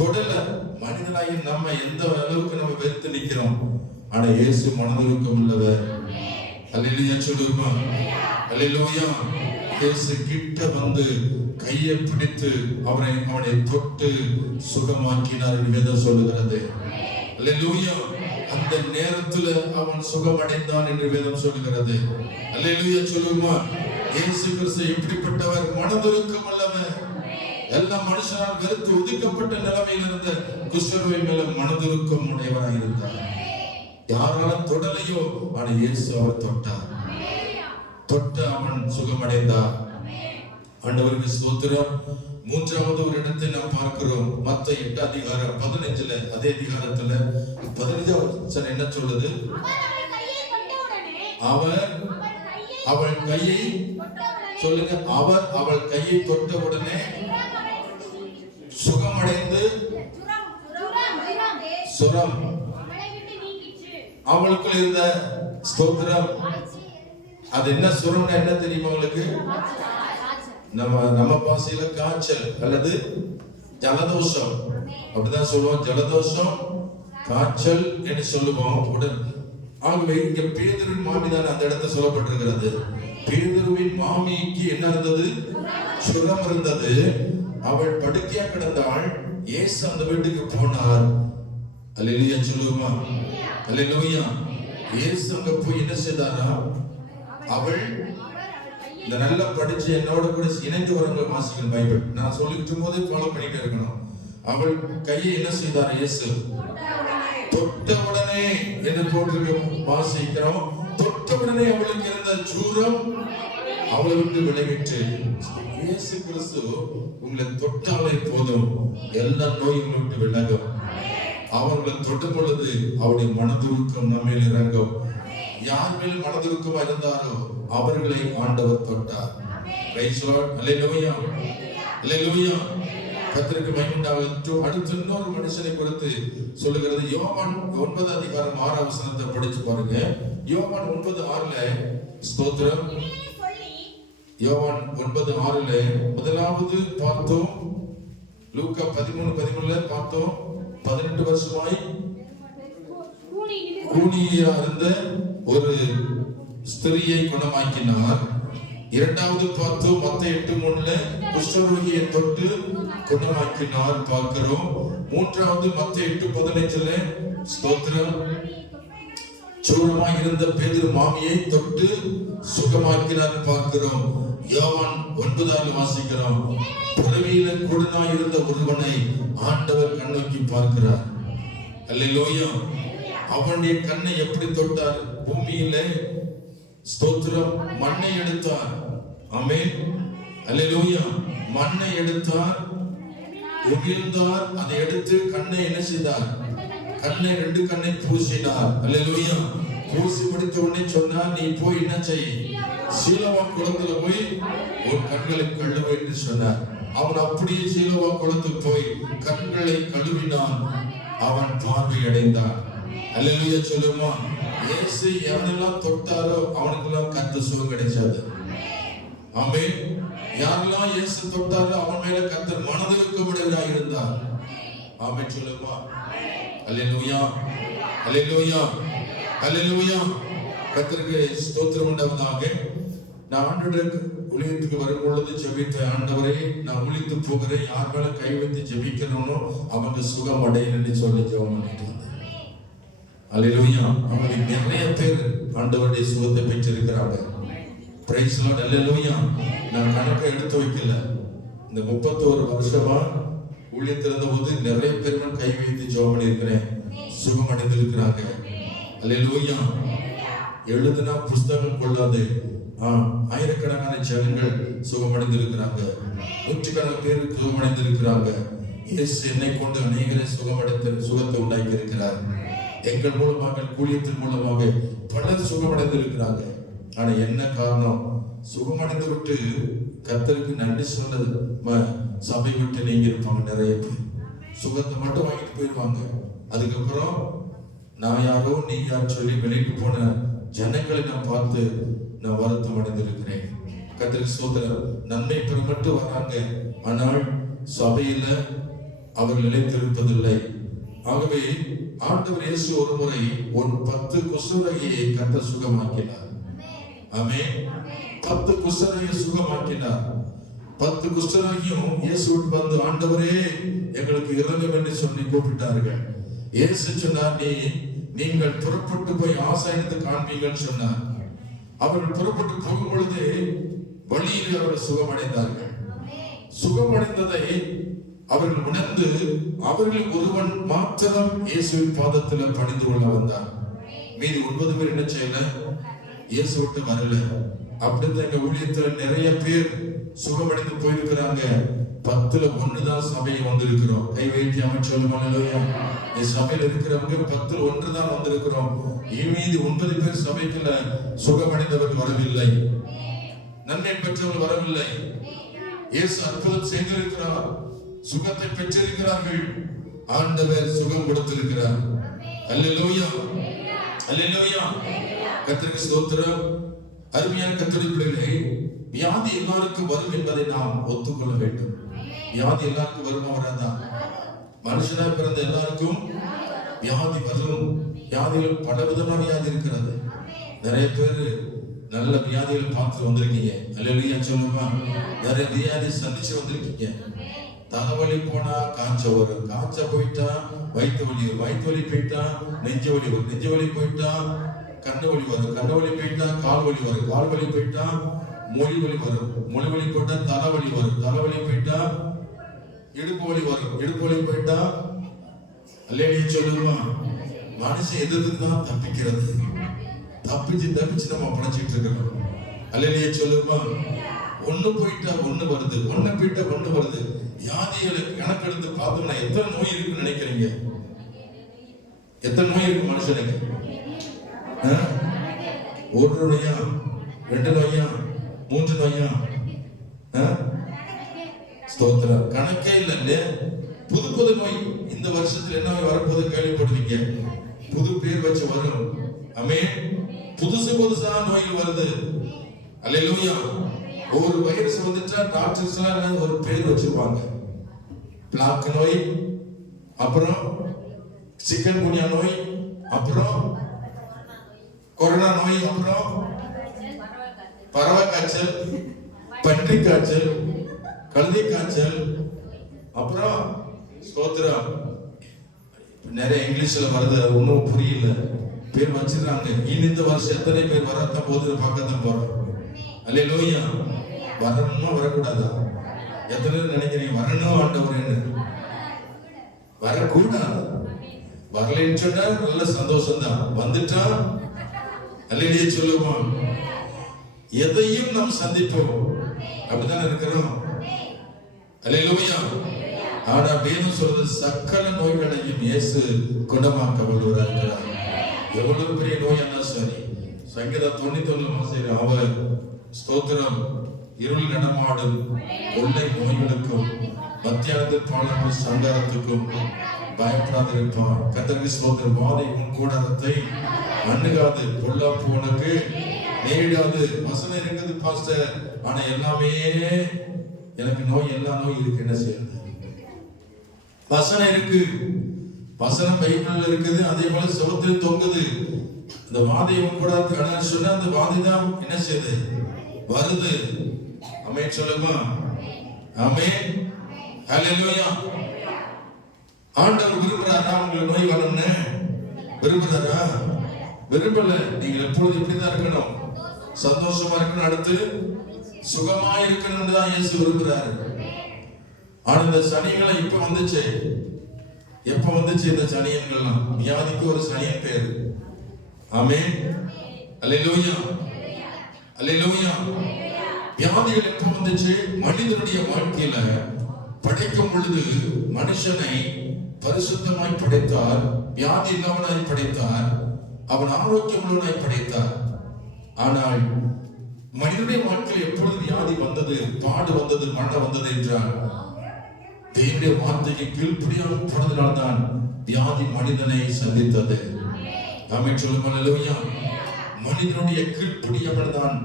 தொடல. மனிதனாகி நம்ம எந்த அளவுக்கு நம்ம வெறுத்து நிக்கிறோம். ஆனா இயேசு மனதுருக்கம் உள்ளவர். அல்லேலூயா சொல்லுமா. அல்லேலூயா. இயேசு கிட்ட வந்து கையை பிடித்து அவனை தொட்டு சுகமாக்கினார் என்று வேதம் சொல்லுகிறது. அல்லேலூயா. அந்த நேரத்துல அவன் சுகமடைந்தான் என்று வேதம் சொல்லுகிறது. அல்லேலூயா சொல்லுமா. இயேசு கிறிஸ்து எப்படிப்பட்டவர்? மனதுருக்கம் உள்ளவர். எல்லா மனுஷனால் வெறுத்து ஒதுக்கப்பட்ட நிலைமையில் இருந்த குஷ்டரோகி மேல மனதுருக்கம் உடையவராக இருந்தார். யாராலும் தொடலையோ, ஆனா இயேசு அவர் தொட்டார். தொட்ட அவன் சுகமடைந்தார். ஆண்டவருக்கு ஸ்தோத்திரம். மூன்றாவது ஒரு இடத்தை நாம் பார்க்கிறோம். மத்தேயு 8:15 அதே அதிகாரத்துல 15 என்ன சொல்லுது? அவர் அவள் கையை சொல்லுங்க. அவர் அவள் கையை தொட்ட உடனே சுகமடைந்து சுரம் அவளுக்குள் இருந்த ஸ்தோத்திரம். அது என்ன சுரம்னா என்ன தெரியுமா உங்களுக்கு? நம்ம பாசையில காய்ச்சல் அல்லது ஜலதோஷம் அப்படிதான் சொல்லுவோம். ஜலதோஷம், காய்ச்சல் என்று சொல்லுவோம். உடல். ஆகவே இங்க பேதுருவின் மாமி தான் அந்த இடத்துல சொல்லப்பட்டிருக்கிறது. பேதுருவின் மாமிக்கு என்ன இருந்தது? சுரம் இருந்தது. அவள் படுக்கையா கிடந்தாள். இயேசு அந்த வீட்டுக்கு போனார். அல்லேலூயா சொல்லுமா. அல்லேலூயா. இயேசு அங்க போய் என்ன செய்தாரா? அவள் இந்த நல்லா படிச்சு என்னோட கூட இணைந்து வரவங்க வாசிக்கணும் பைபிள். நான் சொல்லிட்டு போதே ஃபாலோ பண்ணிட்டே இருக்கணும். அவள் கையை என்ன செய்தார்? இயேசு தொட்ட உடனே என்று போட்டிருக்க வாசிக்கிறோம். தொட்ட உடனே அவளுக்கு இருந்த சூரம் அவளை விட்டு விலகிற்று. இயேசு கிறிஸ்து உங்களை தொட்டாலே போதும், எல்லா நோயும் விட்டு விலகும். அவர்களை தொடும் பொழுது அவருடைய மனதுருக்கம் நம்மேல் இறங்கும். யார் மேல் மனதுருக்கமா இருந்தாரோ அவர்களை ஆண்டவர் தொட்டார். Praise the Lord. Hallelujah. Hallelujah. கர்த்தருக்கு மகிமை உண்டாகட்டும். அடுத்து இன்னொரு மனுஷனை குறித்து சொல்லுகிறது. யோவான் 9:6 படிச்சு பாருங்க. யோவான் 9:6 ஸ்தோத்திரம். யோவான் 9:6 முதலாவது பார்த்தோம். லூக்கா 13:13 பார்த்தோம். 18 வருஷமாய் கூனியா இருந்த ஒரு ஸ்திரியை குணமாக்கினார். இரண்டாவது பார்த்தோம் மத்தேயு 8:3 குஷ்டரோகியை தொட்டு குணமாக்கினார் பார்க்கிறோம். மூன்றாவது மத்தேயு 8:15 ஸ்தோத்திரம் சூரமாய் இருந்த பேதுரு மாமியை தொட்டு சுகமாக்கினார் பார்க்கிறோம். யோவான் 9:6 வாசிக்கிறோம். பிறவியில குருடாய் இருந்த ஒருவனை ஆண்டவர் கண்ணோக்கி பார்க்கிறார். அல்லேலூயா. அவனுடைய கண்ணை எப்படி தொட்டார்? பூமியில ஸ்தோத்திரம் மண்ணை எடுத்தார். ஆமென். அல்லேலூயா. மண்ணை எடுத்தார், உமிழ்ந்தார். அதை எடுத்து கண்ணை என்ன செய்தார்? கண்ணை 2 கண்ணை பூசினார். அல்லேலூயா. பூசி முடித்த உடனே சொன்னார், நீ போய் என்ன செய்? சீலோவாம் குளத்துல போய் உன் கண்களை கழுவு என்று சொன்னார். அவன் அப்படியே சீலோவாம் குளத்துக்கு போய் கண்களை கழுவினான். அவன் பார்வை அடைந்தான். அல்லேலூயா சொல்லுமா. இயேசு எவனெல்லாம் தொட்டாரோ அவனுக்கெல்லாம் கர்த்தர் சுகம் கிடைச்சது. ஆமென். யாரெல்லாம் இயேசு தொட்டாரோ அவன் மேல கர்த்தர் மனதுருக்கமுடையவராய் இருந்தார். ஆமென் சொல்லுமா. அல்லேலூயா. அல்லேலூயா. அல்லேலூயா. கர்த்தருக்கு ஸ்தோத்திரம் உண்டாவதாக. நான் ஆண்டவருக்கு ஊழியத்துக்கு வரும் பொழுது ஜெபித்த ஆண்டவரே, நான் ஊழித்து போகிறேன், யார் மேல கை வைத்து ஜெபிக்கிறோனோ அவங்க சுகம் அடையணும்னு சொல்லி ஜெபம் பண்ணிட்டு வந்தேன். அல்லேலூயா. அவங்க நிறைய பேர் ஆண்டவருடைய சுகத்தை பெற்றிருக்கிறாங்க. Price the Lord. அல்லேலூயா. நான் கணக்கை எடுத்து வைக்கல. இந்த 31 வருஷமா ஊழியத்தில் இருந்த போது நிறைய பேர் கை வைத்து ஜெபம் பண்ணியிருக்கிறேன், சுகம் அடைந்திருக்கிறாங்க. அல்லேலூயா. எழுதுனா புஸ்தகம் கொள்ளாது. ஆயிரக்கணக்கான ஜனங்கள் சுகமடைந்திருக்கிறாங்க. நூற்றுக்கணக்கான பேர் சுகமடைந்திருக்கிறாங்க. இயேசு என்னை கொண்டு அநேகரை சுகத்தை உண்டாக்கி இருக்கிறார். எங்கள் மூலமாக, கூலியத்தின் மூலமாக பலர் சுகமடைந்திருக்கிறாங்க. ஆனா என்ன காரணம்? சுகமடைந்து விட்டு கர்த்தருக்கு நன்றி சொன்னது சபை விட்டு நீங்க இருப்பாங்க. நிறைய பேர் சுகத்தை மட்டும் வாங்கிட்டு போயிடுவாங்க. அதுக்கப்புறம் நான் யாரோ நீ யார் சொல்லி வெளியிட்டு போன ஜனங்களை நான் பார்த்து நான் வருத்தம் அடைந்திருக்கிறேன். கர்த்தருக்கு ஸ்தோத்திரம். நன்மை பெற மட்டும் வராங்க, ஆனால் சபையில அவர்கள் நிலைத்திருப்பதில்லை. ஆகவே ஆண்டவர் இயேசு ஒரு முறை 10 குஷ்டரோகியை கர்த்தர் சுகமாக்கினார். ஆமென். 10 குஷ்டரோகியை சுகமாக்கினார். 10 குஷ்டரோகியும் இயேசுவுக்கு வந்து, ஆண்டவரே எங்களுக்கு இரங்கும் என்று சொல்லி கூப்பிட்டார்கள். இயேசு சொன்னார், நீங்கள் புறப்பட்டு போய் ஆசாரியத்தை காண்பீங்கன்னு சொன்னார். அவர்கள் புறப்பட்டு போகும் பொழுது வழியில் அவர்கள் சுகமடைந்தார்கள். சுகமடைந்ததை அவர்கள் உணர்ந்து அவர்கள் ஒருவன் மாத்திரம் இயேசுவின் பாதத்தில் பணிந்து கொள்ள வந்தார். மீதி 9 பேர் என்ன செய்யல? இயேசு விட்டு வரல. அப்படித்தான் எங்க ஊழியத்துல நிறைய பேர் சுகமடைந்து போயிருக்கிறாங்க. 10ல் 1 தான் சபையை வந்திருக்கிறோம். கை வைத்து அமைச்சர் சபையில் இருக்கிறவங்க 10ல் 1 தான் வந்திருக்கிறோம். மீதி 9 பேர் சபைக்குள்ள சுகமடைந்தவர்கள் வரவில்லை, நன்மை பெற்றவர்கள் வரவில்லை. இயேசு அற்புதம் செய்திருக்கிறார், சுகத்தை பெற்றிருக்கிறார்கள், ஆண்டவர் சுகம் கொடுத்திருக்கிறார். அல்லேலூயா, அல்லேலூயா. கர்த்தருக்கு ஸ்தோத்திரம். அருமையான கர்த்தருடைய பிள்ளைகளே, வியாதி எல்லாருக்கும் வரும் என்பதை நாம் ஒத்துக்கொள்ள வேண்டும். வியாதி எல்லாருக்கும் வருமா? வராதா? மனுஷனா பிறந்த எல்லாருக்கும் வியாதி வரும். வியாதிகள் பல விதமான வியாதி இருக்கிறது. நிறைய பேர் நல்ல வியாதிகள் பார்த்து வந்திருக்கீங்க. அல்லேலூயா சொல்லுமா. நிறைய வியாதி சந்திச்சு வந்திருக்கீங்க. தலைவலி போனா காய்ச்ச வரும், காய்ச்ச போயிட்டா வயிற்று வலி வரும், வயிற்று வலி போயிட்டா நெஞ்சு வலி வரும், நெஞ்சு வலி போயிட்டா கண்ணு வலி வரும், கண்ணு வலி போயிட்டா கால் வலி வரும், கால் வலி போயிட்டா மொழி வலி வரும், மொழி வலி போயிட்டா தலைவலி வரும், தலைவலி போயிட்டா இடுப்பு வலி வரும், இடுப்பு வலி போயிட்டா அல்லேலூயா சொல்லுமா. மனுஷன் எதுக்கு தான் தப்பிக்கிறது? தப்பிச்சு நம்ம படைச்சிட்டு இருக்கிறோம். அல்லேலூயா சொல்லுமா. ஒண்ணு போயிட்டா ஒண்ணு வருது, ஒண்ணு போயிட்டா ஒண்ணு வருது. வியாதிகளை கணக்கெடுத்து பார்த்தோம்னா எத்தனை நோய் இருக்குன்னு நினைக்கிறீங்க? எத்தனை நோய் இருக்கு மனுஷனுக்கு? 1 நோயா, 2 நோயா, 3 நோயா? ஸ்தோத்திரம். கணக்கே இல்ல. புது புது நோய் இந்த வருஷத்துல என்ன வரப்போது கேள்விப்படுவீங்க. புது பேர் வச்சு வரும். ஆமென். புதுசா நோய் வருது. அல்லேலூயா. ஒவ்வொரு வைரஸ் வந்துட்டா டாக்டர்ஸ் எல்லாம் ஒரு பேர் வச்சிருப்பாங்க. பிளாக் நோய், அப்புறம் சிக்கன் குனியா நோய், அப்புறம் கொரோனா நோய், அப்புறம் பறவை காய்ச்சல், பன்றி காய்ச்சல், கழுதை காய்ச்சல், அப்புறம் ஸ்தோத்திரம் நிறைய இங்கிலீஷ்ல வருது, ஒன்றும் புரியல, பேர் வச்சிருக்காங்க. இந்த வருஷம் எத்தனை பேர் வரத்தான் போது பார்க்கத்தான் போறோம். அல்லேலூயா. வரணுமா வரக்கூடாதா? எத்தனை பேர் நினைக்கிறீங்க வரணும் ஆண்டவரேன்னு? வரக்கூடாது. வரலைன்னு சொன்னா நல்ல சந்தோஷம் தான். வந்துட்டா அல்லேலூயா சொல்லுவோம். எதையும் நாம் சந்திப்போம். அப்படிதான் இருக்கிறோம். அல்லேலூயா. ஆனா வேதம் சொல்றது சகல நோய்களையும் இயேசு குணமாக்க வல்லவராக இருக்கிறார். எவ்வளவு பெரிய நோயானா சரி. சங்கீதம் 91 அவர் ஸ்தோத்திரம் இருள் நடமாடும் கொள்ளை நோய்களுக்கும் மத்தியானத்தில் பாழாக்கும் சங்காரத்துக்கும் பயப்படாதிருப்பான். கர்த்தருக்கு ஸ்தோத்திரம். வாதை உன் கூடாரத்தை அணுகாது, பொல்லாப்பு உனக்கு நேரிடாது. வசனம் இருக்குது பாஸ்டர், ஆனா எல்லாமே எனக்கு நோய், எல்லா நோய் இருக்கு, என்ன செய்யறது? வசனம் இருக்கு, வசனம் பைபிள்ல இருக்குது, அதே போல சுவத்தில் தொங்குது. இந்த வாதையும் கூட சொன்னா அந்த வாதை தான் என்ன செய்யுது? வருது. ஆமென் சொல்லுமா. ஆமென். ஹல்லேலூயா. ஆண்டவர் விரும்புறாரா உங்களுக்கு நோய் வரணும்னு? விரும்புறாரா? விரும்பல. நீங்கள் எப்பொழுது இப்படிதான் இருக்கணும், சந்தோஷமா இருக்கணும், அடுத்து சுகமா இருக்கணும் தான் இயேசு விரும்புறாரு. ஆனா இந்த சனிகளை இப்ப வந்துச்சு. எப்ப வந்துச்சு இந்த சனியன்கள்லாம்? வியாதிக்கு ஒரு சனியன் பேரு. ஆமென். அல்லேலூயா, அல்லேலூயா. வியாதிகள் எப்ப வந்துச்சு? மனிதனுடைய வாழ்க்கையில படைக்கும் பொழுது மனுஷனை பரிசுத்தமாய் படைத்தார், வியாதி இல்லாமனாய் படைத்தார், அவன் ஆரோக்கியம் உள்ளவனாய் படைத்தார். ஆனால் மனிதனுடைய வாழ்க்கையில் எப்பொழுது வியாதி வந்தது, பாடு வந்தது, மரணம் வந்தது என்றால் தேவனுடைய வார்த்தைக்கு கீழ்ப்படியாமல் போனதினால்தான் வியாதி மனிதனை சந்தித்தது. ஆமென் சொல்லுங்க. அல்லேலூயா. மனிதனுடைய கீழ்ப்படியாமல் தான்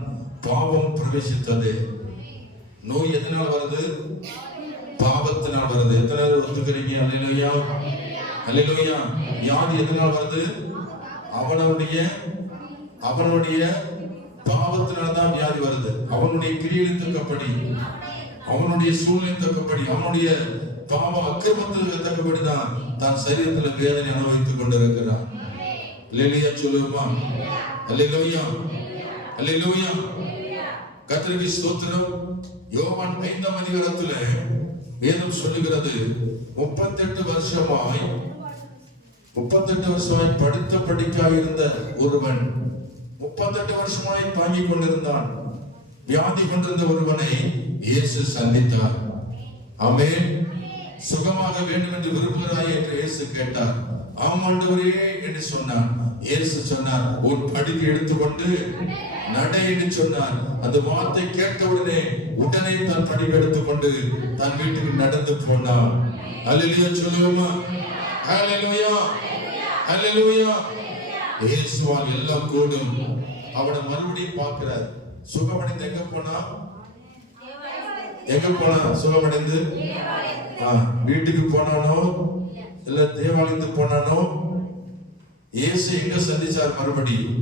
பாவம் பிரவேசித்தது. நோய் எதனால் வருது? பாவத்தினால் வருது. எத்தனை பேர் ஒத்துக்கிறீங்க? அல்லேலூயா, அல்லேலூயா. வியாதி எதனால் வருது? அவனுடைய பாவத்தினால்தான் வியாதி வருது. அவனுடைய கிரியையின் தக்கப்படி, அவனுடைய சூழ்நிலை தக்கப்படி, அவனுடைய பாவ அக்கிரமத்துக்கு தக்கப்படிதான் தான் சரீரத்துல வேதனை அனுபவித்துக் கொண்டிருக்கிறான். அல்லேலூயா சொல்லுமா? அல்லேலூயா, அல்லேலூயா. கர்த்தருக்கு ஸ்தோத்திரம். யோவான் 5ஆம் அதிகாரத்துல வேதம் சொல்லுகிறது, 38 வருஷமாய் படித்த படிக்காய் இருந்த ஒருவன் 38 வருஷமாய் தாங்கிக் கொண்டிருந்தான். வியாதி கொண்டிருந்த ஒருவனை இயேசு சந்தித்தார். ஆமென். சுகமாக வேண்டும் என்று விரும்புகிறாய் என்று இயேசு கேட்டார். ஆமாண்டவரே என்று சொன்னார். இயேசு சொன்னார், உன் படுக்கை எடுத்துக்கொண்டு நடை என்று சொன்னார். அந்த வார்த்தை கேட்டவுடனே உடனே தன் படுக்கை எடுத்துக்கொண்டு தன் வீட்டுக்கு நடந்து போனார். அல்லேலூயா சொல்லுவோமா? அல்லேலூயா, அல்லேலூயா. இயேசுவால் எல்லாம் கூடும். அவனை மறுபடியும் பார்க்கிறார். சுகமடைந்து எங்க போனா? சுகமடைந்து வீட்டுக்கு போனானோ இல்ல தேவாலயத்துக்கு போனானோ? இயேசு எங்க சந்திச்சார்? மறுபடியும்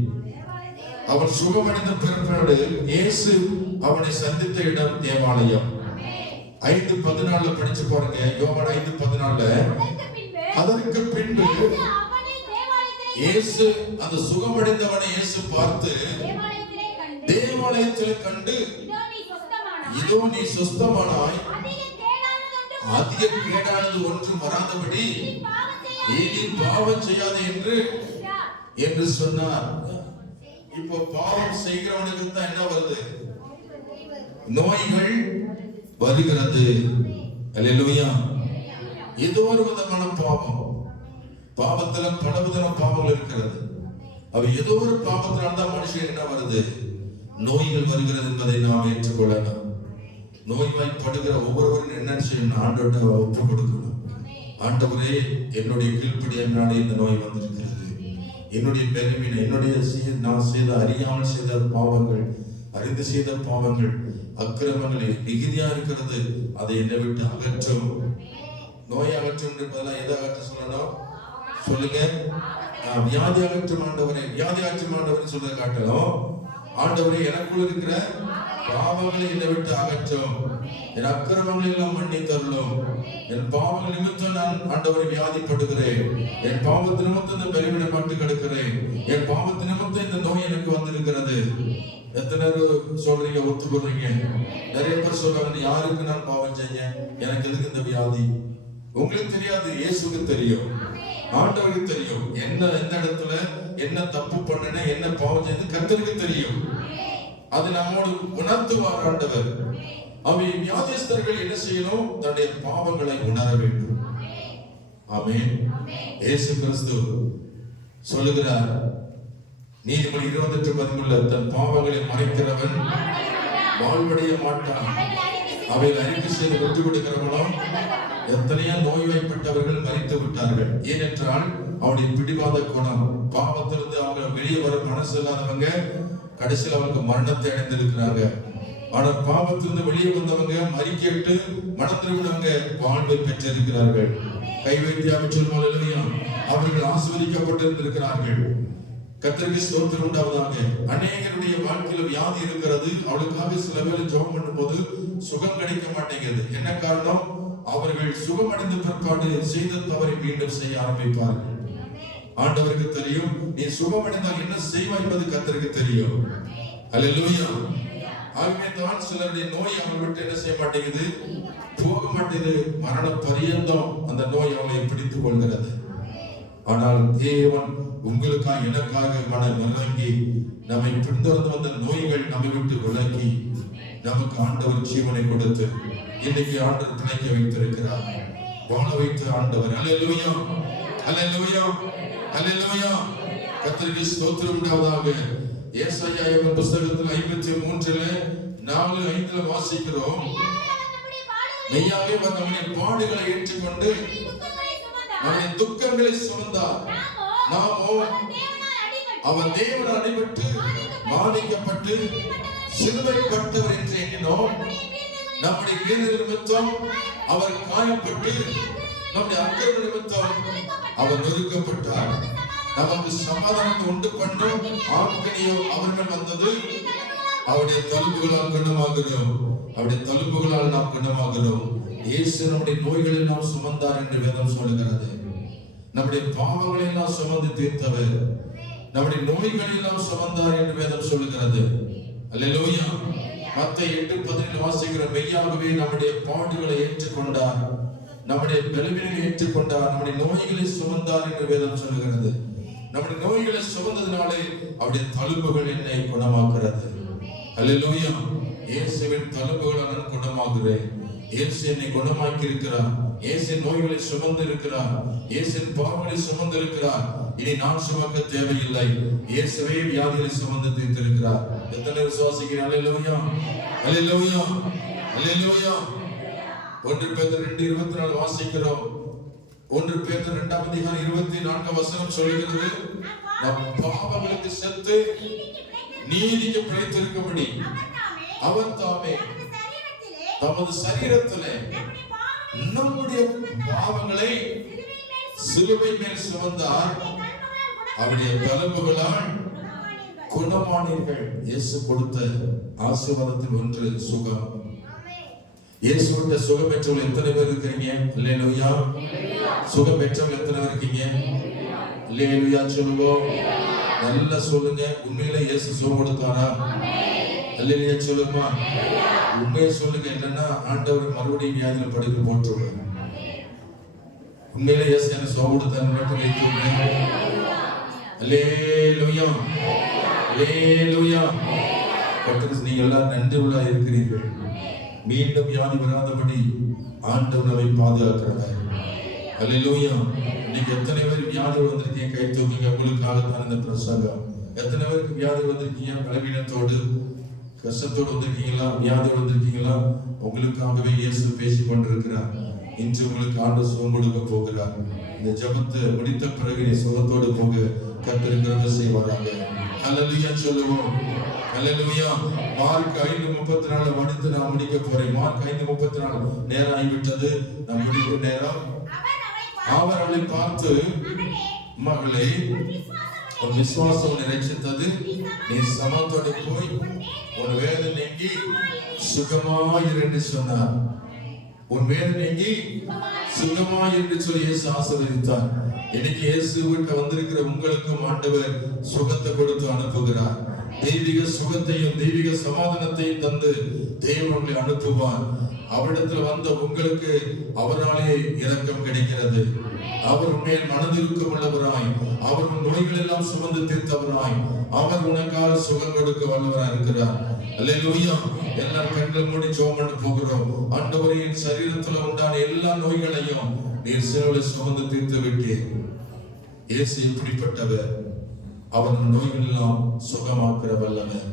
அவன் சுகமடைந்த பிற்பாடு இயேசு அவனை சந்தித்த இடம் தேவாலயம். 5:14 படிச்சு பாருங்க. யோவான் 5:14. அதற்கு பின்பு இயேசு அந்த சுகமடைந்தவனை இயேசு பார்த்து தேவாலயத்தில் கண்டு, இதோ நீ சுஸ்தமானாய், அதிக கேடானது ஒன்றும் வராதபடி நீ பாவம் செய்யாதே என்று சொன்னார். இப்போ பாவம் செய்கிறவனுக்கு தான் என்ன வருது? நோய்கள் வருகிறது. அல்லேலூயா. ஏதோ ஒரு விதமான பாவம், பாவத்துல பலவிதமான பாவங்கள் இருக்கிறது. அவ ஏதோ ஒரு பாவத்தினால தான் மனுஷன் என்ன வருது? நோய்கள் வருகிறது என்பதை நாம் ஏற்றுக்கொள்ளலாம். நோய்வாய்ப்படுகிற ஒவ்வொருவரும் என்ன செய்யணும்? ஆண்டவர்கிட்ட ஒப்பு கொடுக்கணும். ஆண்டவரே, என்னுடைய கீழ்ப்படியினாலே இந்த நோய் வந்திருக்கிறது. என்னுடைய பெருமினை, என்னுடைய நான் செய்த அறியாமல் செய்த பாவங்கள், அறிந்து செய்த பாவங்கள், அக்கிரமங்கள் மிகுதியா இருக்கிறது. அதை என்னை விட்டு அகற்றும். நோய் அகற்றும் என்பதெல்லாம் எதை அகற்ற சொல்லணும்? சொல்லுங்க. வியாதி அகற்றும் ஆண்டவரே, வியாதி அகற்றும் ஆண்டவரே சொல்றதை காட்டணும். ஆண்டவரே, எனக்குள்ள இருக்கிற பாவங்களை என்னை விட்டு அகற்றும். என் அக்கிரமங்களை எல்லாம் மன்னித்தருளும். என் பாவங்கள் நிமித்தம் நான் ஆண்டவரை வியாதிப்படுகிறேன். என் பாவத்து நிமித்தம் இந்த பலவீனப்பட்டு கிடக்கிறேன். என் பாவத்து நிமித்தம் இந்த நோய் எனக்கு வந்திருக்கிறது. எத்தனை பேர் சொல்றீங்க, ஒத்துக்கொள்றீங்க? நிறைய பேர் சொல்றாங்க, யாருக்கு நான் பாவம் செஞ்சேன், எனக்கு எதுக்கு இந்த வியாதி? உங்களுக்கு தெரியாது, இயேசுக்கு தெரியும், ஆண்டவருக்கு தெரியும். எந்த இடத்துல என்ன தப்பு பண்ணன, என்ன பாவம் செய்து கர்த்தருக்கு தெரியும். அது நம்மோடு உணர்த்துவார் ஆண்டவர். அவை வியாதிஸ்தர்கள் என்ன செய்யணும்? தன்னுடைய பாவங்களை உணர வேண்டும். ஆமென். இயேசு கிறிஸ்து சொல்லுகிறார், நீதிமொழி 28:13, தன் பாவங்களை மறைக்கிறவன் வாழ்வடைய மாட்டான், அவை அறிக்கை செய்து விட்டு விடுகிறவனோ. எத்தனையோ நோய்வாய்ப்பட்டவர்கள் மரித்து விட்டார்கள். ஏனென்றால் அவருடைய பிடிவாத குணம், பாவத்திலிருந்து அவங்க வெளியே வர மனசு இல்லாதவங்க கடைசியில் அவங்களுக்கு மரணத்தை அடைந்திருக்கிறாங்க. ஆனா பாவத்திலிருந்து வெளியே வந்தவங்க, மறிக்கேட்டு மனம் திரும்பினவங்க வாழ்வை பெற்றிருக்கிறார்கள். கை வைத்து அமைச்சர் அவர்கள் ஆசீர்வதிக்கப்பட்டிருக்கிறார்கள். கர்த்தருக்கு ஸ்தோத்திரம் உண்டாவதாக. அநேகருடைய வாழ்க்கையில வியாதி இருக்கிறது. அவளுக்காக சில பேர் ஜெபம் பண்ணும்போது சுகம் கிடைக்க மாட்டேங்கிறது. என்ன காரணம்? அவர்கள் சுகமடைந்த பிற்பாடு செய்த தவறை மீண்டும் செய்ய ஆரம்பிப்பார்கள். ஆண்டவருக்கு தெரியும், நீ சுகமடைந்தால் என்ன செய்வாய் என்பது கர்த்தருக்கு தெரியும். அல்லேலூயா. ஆகவே தான் சிலருடைய நோய் அவங்க விட்டு என்ன செய்ய மாட்டேங்குது? போக மாட்டேங்குது. மரண பரியந்தம் அந்த நோய் அவளை பிடித்துக் கொள்கிறது. ஆனால் தேவன் உங்களுக்காக எனக்காக மனம் இறங்கி நம்மை பின்தொடர்ந்து வந்த நோய்கள் நம்மை விட்டு விலக்கி நமக்கு ஆண்டவர் ஜீவனை கொடுத்து இன்னைக்கு ஆண்டவர் பிழைக்க வைத்திருக்கிறார், வாழ வைத்த ஆண்டவர். அல்லேலூயா, அல்லேலூயா, அல்லேலூயா. கர்த்தருக்கு ஸ்தோத்திரம் உண்டாவதாக. ஏசாயா புத்தகத்தில் 53:4-5 வாசிக்கிறோம். மெய்யாவே நம்முடைய பாடுகளை ஏற்றுக்கொண்டு நம்முடைய துக்கங்களை சுமந்தார். நாமோ அவர் தேவனால் அடிபட்டு பாதிக்கப்பட்டு சிலுவைப்பட்டவர் என்று எண்ணினோம். நம்முடைய வீரர் நிமித்தம் அவர் காயப்பட்டு, நம்முடைய அக்கிரம நிமித்தம் அவர் நொறுக்கப்பட்டார். நமக்கு சமாதானத்தை உண்டு பண்ணும் ஆக்கினியோ அவர்கள் வந்தது. அவருடைய தழும்புகளால் குணமாகிறோம். அவருடைய தழும்புகளால் நாம் குணமாகிறோம். இயேசு நம்முடைய நோய்களை நாம் சுமந்தார் என்று வேதம் சொல்லுகிறது. நம்முடைய பாவங்களை எல்லாம் சுமந்து தீர்த்தவர். நம்முடைய நோய்களை எல்லாம் சுமந்தார் என்று வேதம் சொல்லுகிறது. அல்லேலூயா. மத்தேயு 8:17 வாசிக்கிற மெய்யாகவே நம்முடைய பாடுகளை ஏற்றுக்கொண்டார், நம்முடைய பலவீனங்களை ஏற்றுக்கொண்டார், நம்முடைய நோய்களை சுமந்தார் என்று வேதம் சொல்லுகிறது. நம்முடைய நோய்களை சுமந்ததினாலே அவருடைய தழும்புகள் என்னை குணமாக்குறது. அல்லேலூயா. இயேசுவின் தழும்புகளால் நான் குணமாகிறேன். இயேசு என்னை குணமாக்கி இருக்கிறார். இயேசு நோய்களை சுமந்து இருக்கிறார். இயேசுவின் பாவங்களை சுமந்து இருக்கிறார். இனி நான் சுமக்க தேவையில்லை. இயேசுவே வியாதிகளை சுமந்து தீர்த்திருக்கிறார். எத்தனை விசுவாசிக்கிறீர்கள்? அல்லேலூயா, அல்லேலூயா, அல்லேலூயா. 1 பேதுரு 2:24 வாசிக்கிறோம். 1 பேதுரு 2ஆம் அதிகாரம் 24 வசனம் சொல்கிறது, நம் பாவங்களுக்கு செத்து நீதிக்கு பிழைத்திருக்கும்படி அவர் தாமே தமது சரீரத்திலே நம்முடைய பாவங்களை சிலுவை மேல் சுமந்தார். அவருடைய தழும்புகளால் குணமானீர்கள். இயேசு கொடுத்த ஆசீர்வாதத்தில் ஒன்று சுகம். இயேசுவிட்ட சுகம் பெற்றவர்கள் எத்தனை பேர் இருக்கீங்க? அல்லேலூயா. சுகம் பெற்றவர்கள் எத்தனை பேர் இருக்கீங்க? அல்லேலூயா சொல்லுவோம். நல்லா சொல்லுங்க. உண்மையில இயேசு சுகம் கொடுத்தாரா? அல்லேலூயா சொல்லுமா. உண்மையை சொல்லுங்க. இல்லைன்னா ஆண்டவர் மறுபடியும் வியாதியில படுக்க போட்டுருவார். உண்மையில இயேசு எனக்கு சுகம் கொடுத்தாரு மட்டும் வைத்துங்க. அல்லேலூயா, அல்லேலூயா. கர்த்தருக்கு நீங்க எல்லாம் நன்றி உள்ளா இருக்கிறீர்கள். மீண்டும் வியாதி வராதபடி ஆண்டவர் நம்மை பாதுகாக்கிறார். அல்லேலூயா. நீங்க எத்தனை பேர் வியாதி வந்திருக்கீங்க? கை தூக்குங்க. உங்களுக்காகத்தான் இந்த பிரசங்கம். எத்தனை பேருக்கு வியாதி வந்திருக்கீங்க? பலவீனத்தோடு கஷ்டத்தோடு வந்திருக்கீங்களா? வியாதியோடு வந்திருக்கீங்களா? உங்களுக்காகவே இயேசு பேசிக் கொண்டிருக்கிறார். இன்று உங்களுக்கு ஆண்டு சுகம் கொடுக்க போகிறார். இந்த ஜெபத்தை முடித்த பிறகு நீ சுகத்தோடு போக கர்த்தர் செய்வாராக. அல்லேலூயா சொல்லுவோம். அல்லேலூயா. மார்க் 5:34 அடுத்து நான் முடிக்க போறேன். மார்க் 5:34 நேரம் ஆகிவிட்டது. நான் முடிக்கும் நேரம். அவர் அவளை பார்த்து, மகளே, உன் விசுவாசம் உன்னை ரட்சித்தது. நீ சமாதானத்தோடு போய் உன் வேதனை நீங்கி சுகமாயிரு என்று சொன்னார். உன் வேதனை நீங்கி சுகமாயிரு என்று சொல்லி இயேசு ஆசீர்வதித்தார். இன்னைக்கு இயேசு வீட்டு வந்திருக்கிற உங்களுக்கும் ஆண்டவர் சுகத்தை கொடுத்து அனுப்புகிறார். தெய்வீக சுகத்தையும் தெய்வீக சமாதானத்தையும் தந்து தேவனை அனுப்புவார். அவரிடத்தில் வந்த உங்களுக்கு அவராலே இரக்கம் கிடைக்கிறது. அவர் உன்மேல் மனதிருக்கம் உள்ளவராய், அவர் உன் நோய்கள் எல்லாம் சுமந்து தீர்த்தவராய், அவர் உனக்காக சுகம் கொடுக்க வல்லவராய் இருக்கிறார். அல்லேலூயா. எல்லாரும் கண்கள் மூடி ஜெபம் பண்ண போகிறோம். ஆண்டவரே, என் சரீரத்தில் உண்டான எல்லா நோய்களையும் நீர் சிலுவையில் சுமந்து தீர்த்து விட்டீர். இயேசு எப்படிப்பட்டவர்? அவர் நோய்கள் எல்லாம் சுகமாக்குற வல்லவர்.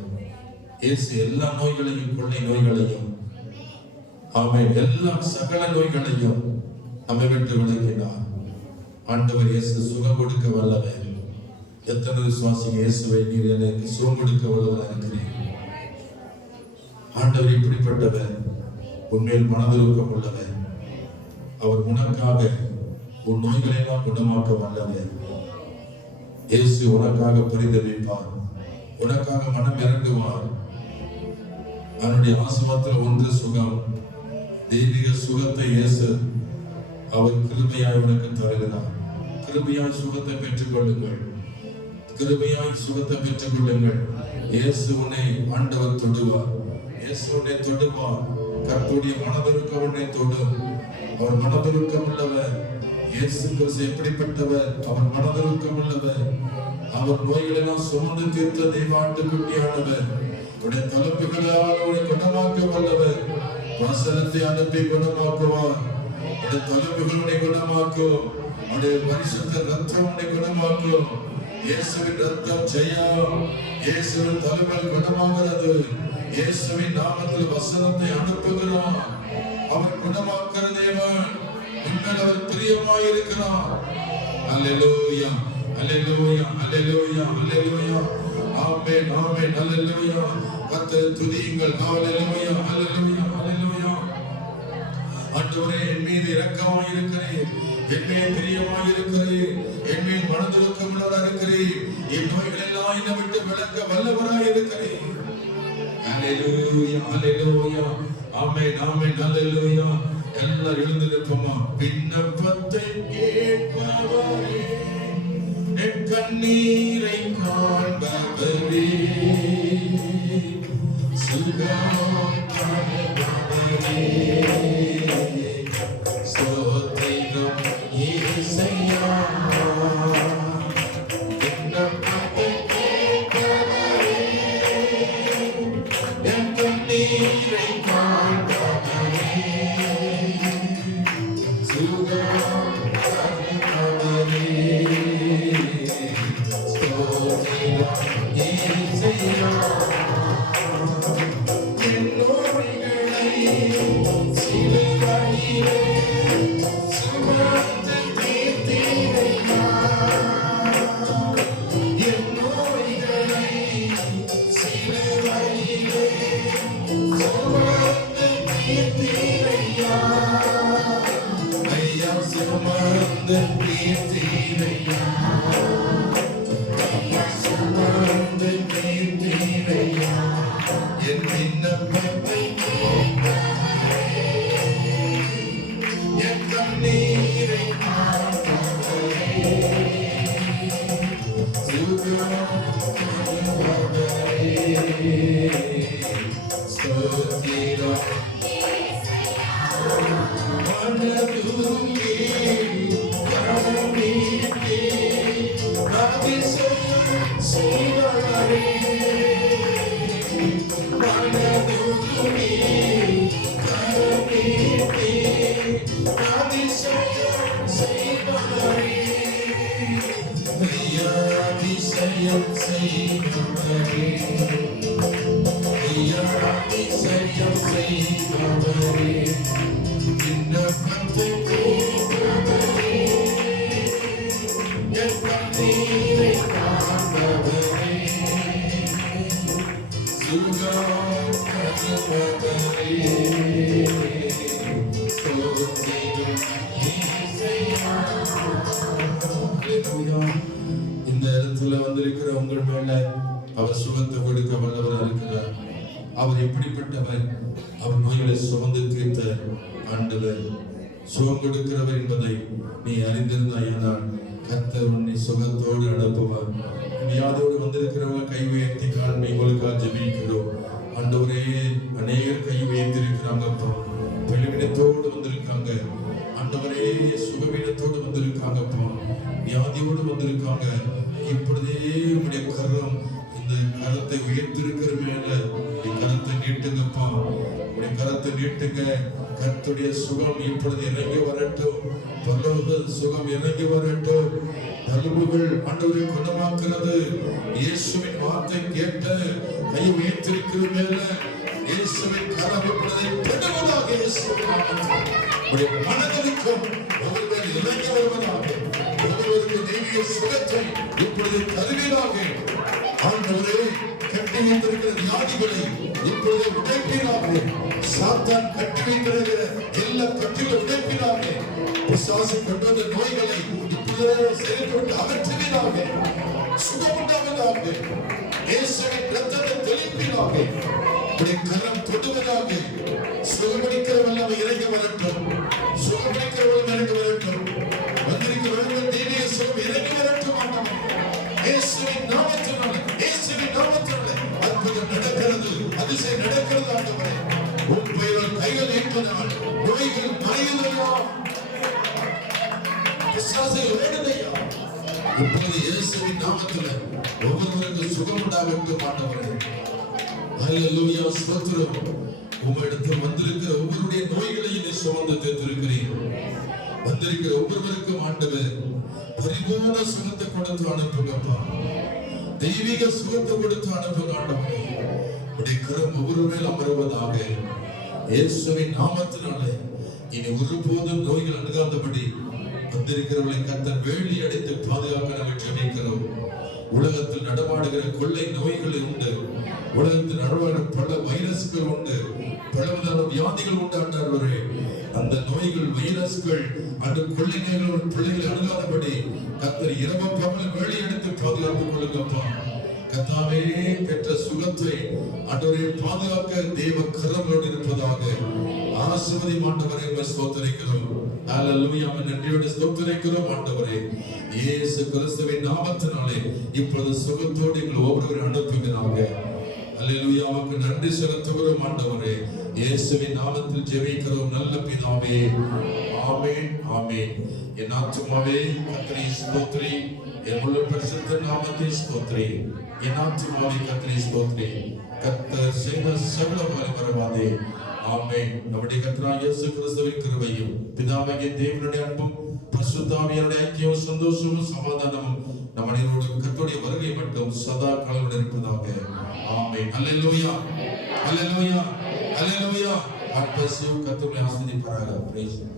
இயேசு எல்லா நோய்களையும், கொள்ளை நோய்களையும், ஆமென், எல்லா சகல நோய்களையும் நம்மை விட்டு விலக்கினார். ஆண்டவர் இயேசு சுகம் கொடுக்க வல்லவர். எத்தனை விசுவாசிங்க? இயேசுவை நீர் எனக்கு சுகம் கொடுக்க வல்லவராக இருக்கிறீர். ஆண்டவர் இப்படிப்பட்டவர். உண்மையில் மனதிருக்கம் உள்ளவர். அவர் உனக்காக உன் நோய்களை எல்லாம் குணமாக்க வல்லவர். இயேசு உனக்காக பரிதபிப்பார். உனக்காக மனம் இறங்குவார். அவனுடைய ஆசீர்வாதத்தில் ஒன்று சுகம். தெய்வீக சுகத்தை இயேசு அவர் கிருபையாய் உனக்கு தருகிறார். கிருபையாய் சுகத்தை பெற்றுக் கொள்ளுங்கள். கிருபையாய் சுகத்தை பெற்றுக் கொள்ளுங்கள். இயேசு உன்னை ஆண்டவர் தொடுவார். இயேசு உன்னை தொடுவார். கர்த்தருடைய மனதிருக்கம் உன்னை தொடும். அவர் மனதிருக்கம் உள்ளவர். இயேசு கிறிஸ்து எப்படிப்பட்டவர்? அவர் மனதிருக்கம் உள்ளவர். அவர் நோய்களெல்லாம் சுமந்து தீர்த்த தெய்வாட்டுக்குட்டியானவர். உடைய தழும்புகளால் உன்னை குணமாக்க வல்லவர். வசனத்தை அனுப்பி குணமாக்குவார். உடைய தழும்புகளை குணமாக்கும். உடைய பரிசுத்த ரத்தம் உன்னை குணமாக்கும். இயேசுவின் ரத்தம் ஜெயம். இயேசுவின் தழும்புகள் குணமாகிறது. இயேசுவின் நாமத்தில் வசனத்தை அனுப்புகிறார். அவர் குணமாக்கிற தேவன். உண்மையில் அவர் பிரியமாய் இருக்கிறார். அல்லேலூயா, அல்லேலூயா, அல்லேலூயா, அல்லேலூயா. ஆமென், ஆமென், அல்லேலூயா. கர்த்தரை துதியுங்கள். அல்லேலூயா, அல்லேலூயா, அல்லேலூயா. ஆண்டவரே, என் மீது இரக்கமாய் இருக்கிறீர், என்மேல் பிரியமாய் இருக்கிறீர், என்மேல் மனதுருக்கம் உள்ளவராய் இருக்கிறீர், என் நோய்கள் எல்லாம் என்னை விட்டு விலக்க வல்லவராய் இருக்கிறீர். ஹல்லேலூயா, ஹல்லேலூயா, ஆமென், ஆமென், ஹல்லேலூயா. எல்லாரும் எழுந்து நிற்போமா? விண்ணப்பத்தை கேட்பவரே, என் கண்ணீரை காண்பவரே, சுகம் தருபவரே, ஸ்தோத்திரம் இயேசையா. விண்ணப்பத்தை கேட்பவரே, என் கண்ணீரை காண்பவரே, சுகம் தருபவரே, ஸ்தோத்திரம் இயேசையா. இந்த இடத்துல வந்திருக்கிற உங்கள் மேல அவர் சுகத்தை கொடுக்க வல்லவர் இருக்கிறார். அவர் எப்படிப்பட்டவர்? அவர் நோய்களை சுமந்து தீர்த்த ஆண்டவர், சுகம் கொடுக்கிறவர் என்பதை நீ அறிந்திருந்தாயானால் கர்த்தர் உன்னை சுகத்தோடு அனுப்புவார். வியாதியோடு வந்திருக்கிறவங்க கை உயர்த்தி காண்பி, உங்களுக்காக ஜெபிக்கிறோம். ஆண்டவரே, அநேகர் கை உயர்த்திருக்கிறாங்க, பெருமிதத்தோடு வந்திருக்காங்க. ஆண்டவரே, சுகவீனத்தோடு வந்திருக்காங்கப்பா, வியாதியோடு வந்திருக்காங்க. இப்பொழுதே உங்களுடைய கரம், இந்த கரத்தை உயர்த்திருக்கிற மேல கரத்தை நீட்டுங்கப்பா, உங்களுடைய கரத்தை நீட்டுங்க. கர்த்தருடைய சுகம் இப்பொழுது இறங்கி வரட்டும், பரலோக சுகம் இறங்கி வரட்டும். தழும்புகள் ஆண்டவரை குணமாக்குறது. இயேசுவின் வார்த்தை கேட்டு கை உயர்த்திருக்கிற மேல இயேசுவின் கரம் இப்பொழுது பெறுவதாக. இயேசுவின் நாமத்தில் மனதிற்கும் ஒருவர் இறங்கி வருவதாக. ஒருவருக்கு தெய்வீக சுகத்தை இப்பொழுது தருவீராக. ஆண்டவரே, கட்டி வைத்திருக்கிற வியாதிகளை இப்பொழுது உடைப்பீராக. சாத்தான் கட்டி வைத்திருக்கிற எல்லா கட்டில உடைப்பீராக. பிசாசு கொண்டு வந்த நோய்களை இப்பொழுது செயல்பட்டு அகற்றுவீராக. சுகமுண்டாவதாக. இயேசுவின் இரத்தத்தை தெளிப்பீராக. உடைய கரம் தொடுவதாக. சுகமளிக்கிற வல்லமை இறங்கி வரட்டும். சுகமளிக்கிற வல்லமை இறங்கி வரட்டும். வந்திருக்கிறவர்கள் தெய்வீக சுகம் இறங்கி வரட்டும். இயேசுவின் நாமத்தினால, இயேசுவின் நாமத்தினால அற்புதம் நடக்கிறது, அதிசயம் நடக்கிறது. ஆண்டவரே, உன் பெயரால் கைகள் ஏற்பதால் நோய்கள் மறையுதையா, பிசாசுகள் ஓடுதையா. இப்போது இயேசுவின் நாமத்தில ஒவ்வொருவருக்கும் சுகம் உண்டாகட்டும். ஆண்டவரே, ஹல்லேலூயா, ஸ்தோத்திரம். உம்மிடத்தில் வந்திருக்கிற ஒவ்வொருடைய நோய்களையும் நீ சுமந்து தீர்த்திருக்கிறீர். வந்திருக்கிற ஒவ்வொருவருக்கும் ஆண்டவர் பரிபூர்ண சுகத்தை கொடுத்து அனுப்புங்கப்பா. தெய்வீக சுகத்தை கொடுத்து அனுப்புங்க ஆண்டவரே. உடைய கரம் ஒவ்வொரு மேல் அமருவதாக. இயேசுவின் நாமத்தினாலே இனி ஒருபோதும் நோய்கள் அணுகாதபடி வந்திருக்கிறவர்களை கர்த்தர் வேலி அடைத்து பாதுகாக்க நாங்கள் ஜெபிக்கிறோம். உலகத்தில் நடமாடுகிற கொள்ளை நோய்கள் உண்டு, உலகத்தில் நடமாடுகிற பல வைரஸ்கள் உண்டு, பலவிதமான வியாதிகள் உண்டு ஆண்டவரே. அந்த நோய்கள், வைரஸ்கள், அந்த கொள்ளை நோய்கள் பிள்ளைகளை அணுகாதபடி கர்த்தர் இரவும் பகலும் வேலை எடுத்து பாதுகாத்துக் கொள்ளுங்கப்பா. கர்த்தாவே, பெற்ற சுகத்தை ஆண்டவரே பாதுகாக்க தேவ கரங்களோடு இருப்பதாக. ஆசீர்வதியும் ஆண்டவரே, ஸ்தோத்திரிக்கிறோம். ஹல்லேலூயா. நன்றியோடு ஸ்தோத்திரிக்கிறோம் ஆண்டவரே. இயேசு கிறிஸ்துவின் நாமத்தினாலே இப்பொழுது சுகத்தோடு எங்கள் ஒவ்வொருவரையும் அனுப்புகிறாங்க. ஹல்லேலூயா. உமக்கு நன்றி செலுத்துகிறோம் ஆண்டவரே. இயேசுவின் நாமத்தில் ஜெபிக்கிறோம் நல்ல பிதாவே. ஆமென், ஆமென். என் ஆத்துமாவே கர்த்தரை ஸ்தோத்திரி, என் முழு பரிசுத்த நாமத்தை ஸ்தோத்திரி. என் ஆத்துமாவே கர்த்தரை ஸ்தோத்திரி, கர்த்தர் செய்த சகல மறவாதே. ஆமென். நம்முடைய கர்த்தராகிய இயேசு கிறிஸ்துவின் கிருபையும் பிதாவாகிய தேவனுடைய அன்பும் பரிசுத்த ஆவியானவருடைய ஐக்கியமும் சந்தோஷமும் சமாதானமும் நம் அனைவரோடும் கர்த்தருடைய வருகை மட்டும் சதா காலமுடன் இருப்பதாக. ஆமென். அல்லேலூயா, அல்லேலூயா, அல்லேலூயா. God bless you. கர்த்தர் உங்களை ஆசீர்வதிப்பாராக. Praise God.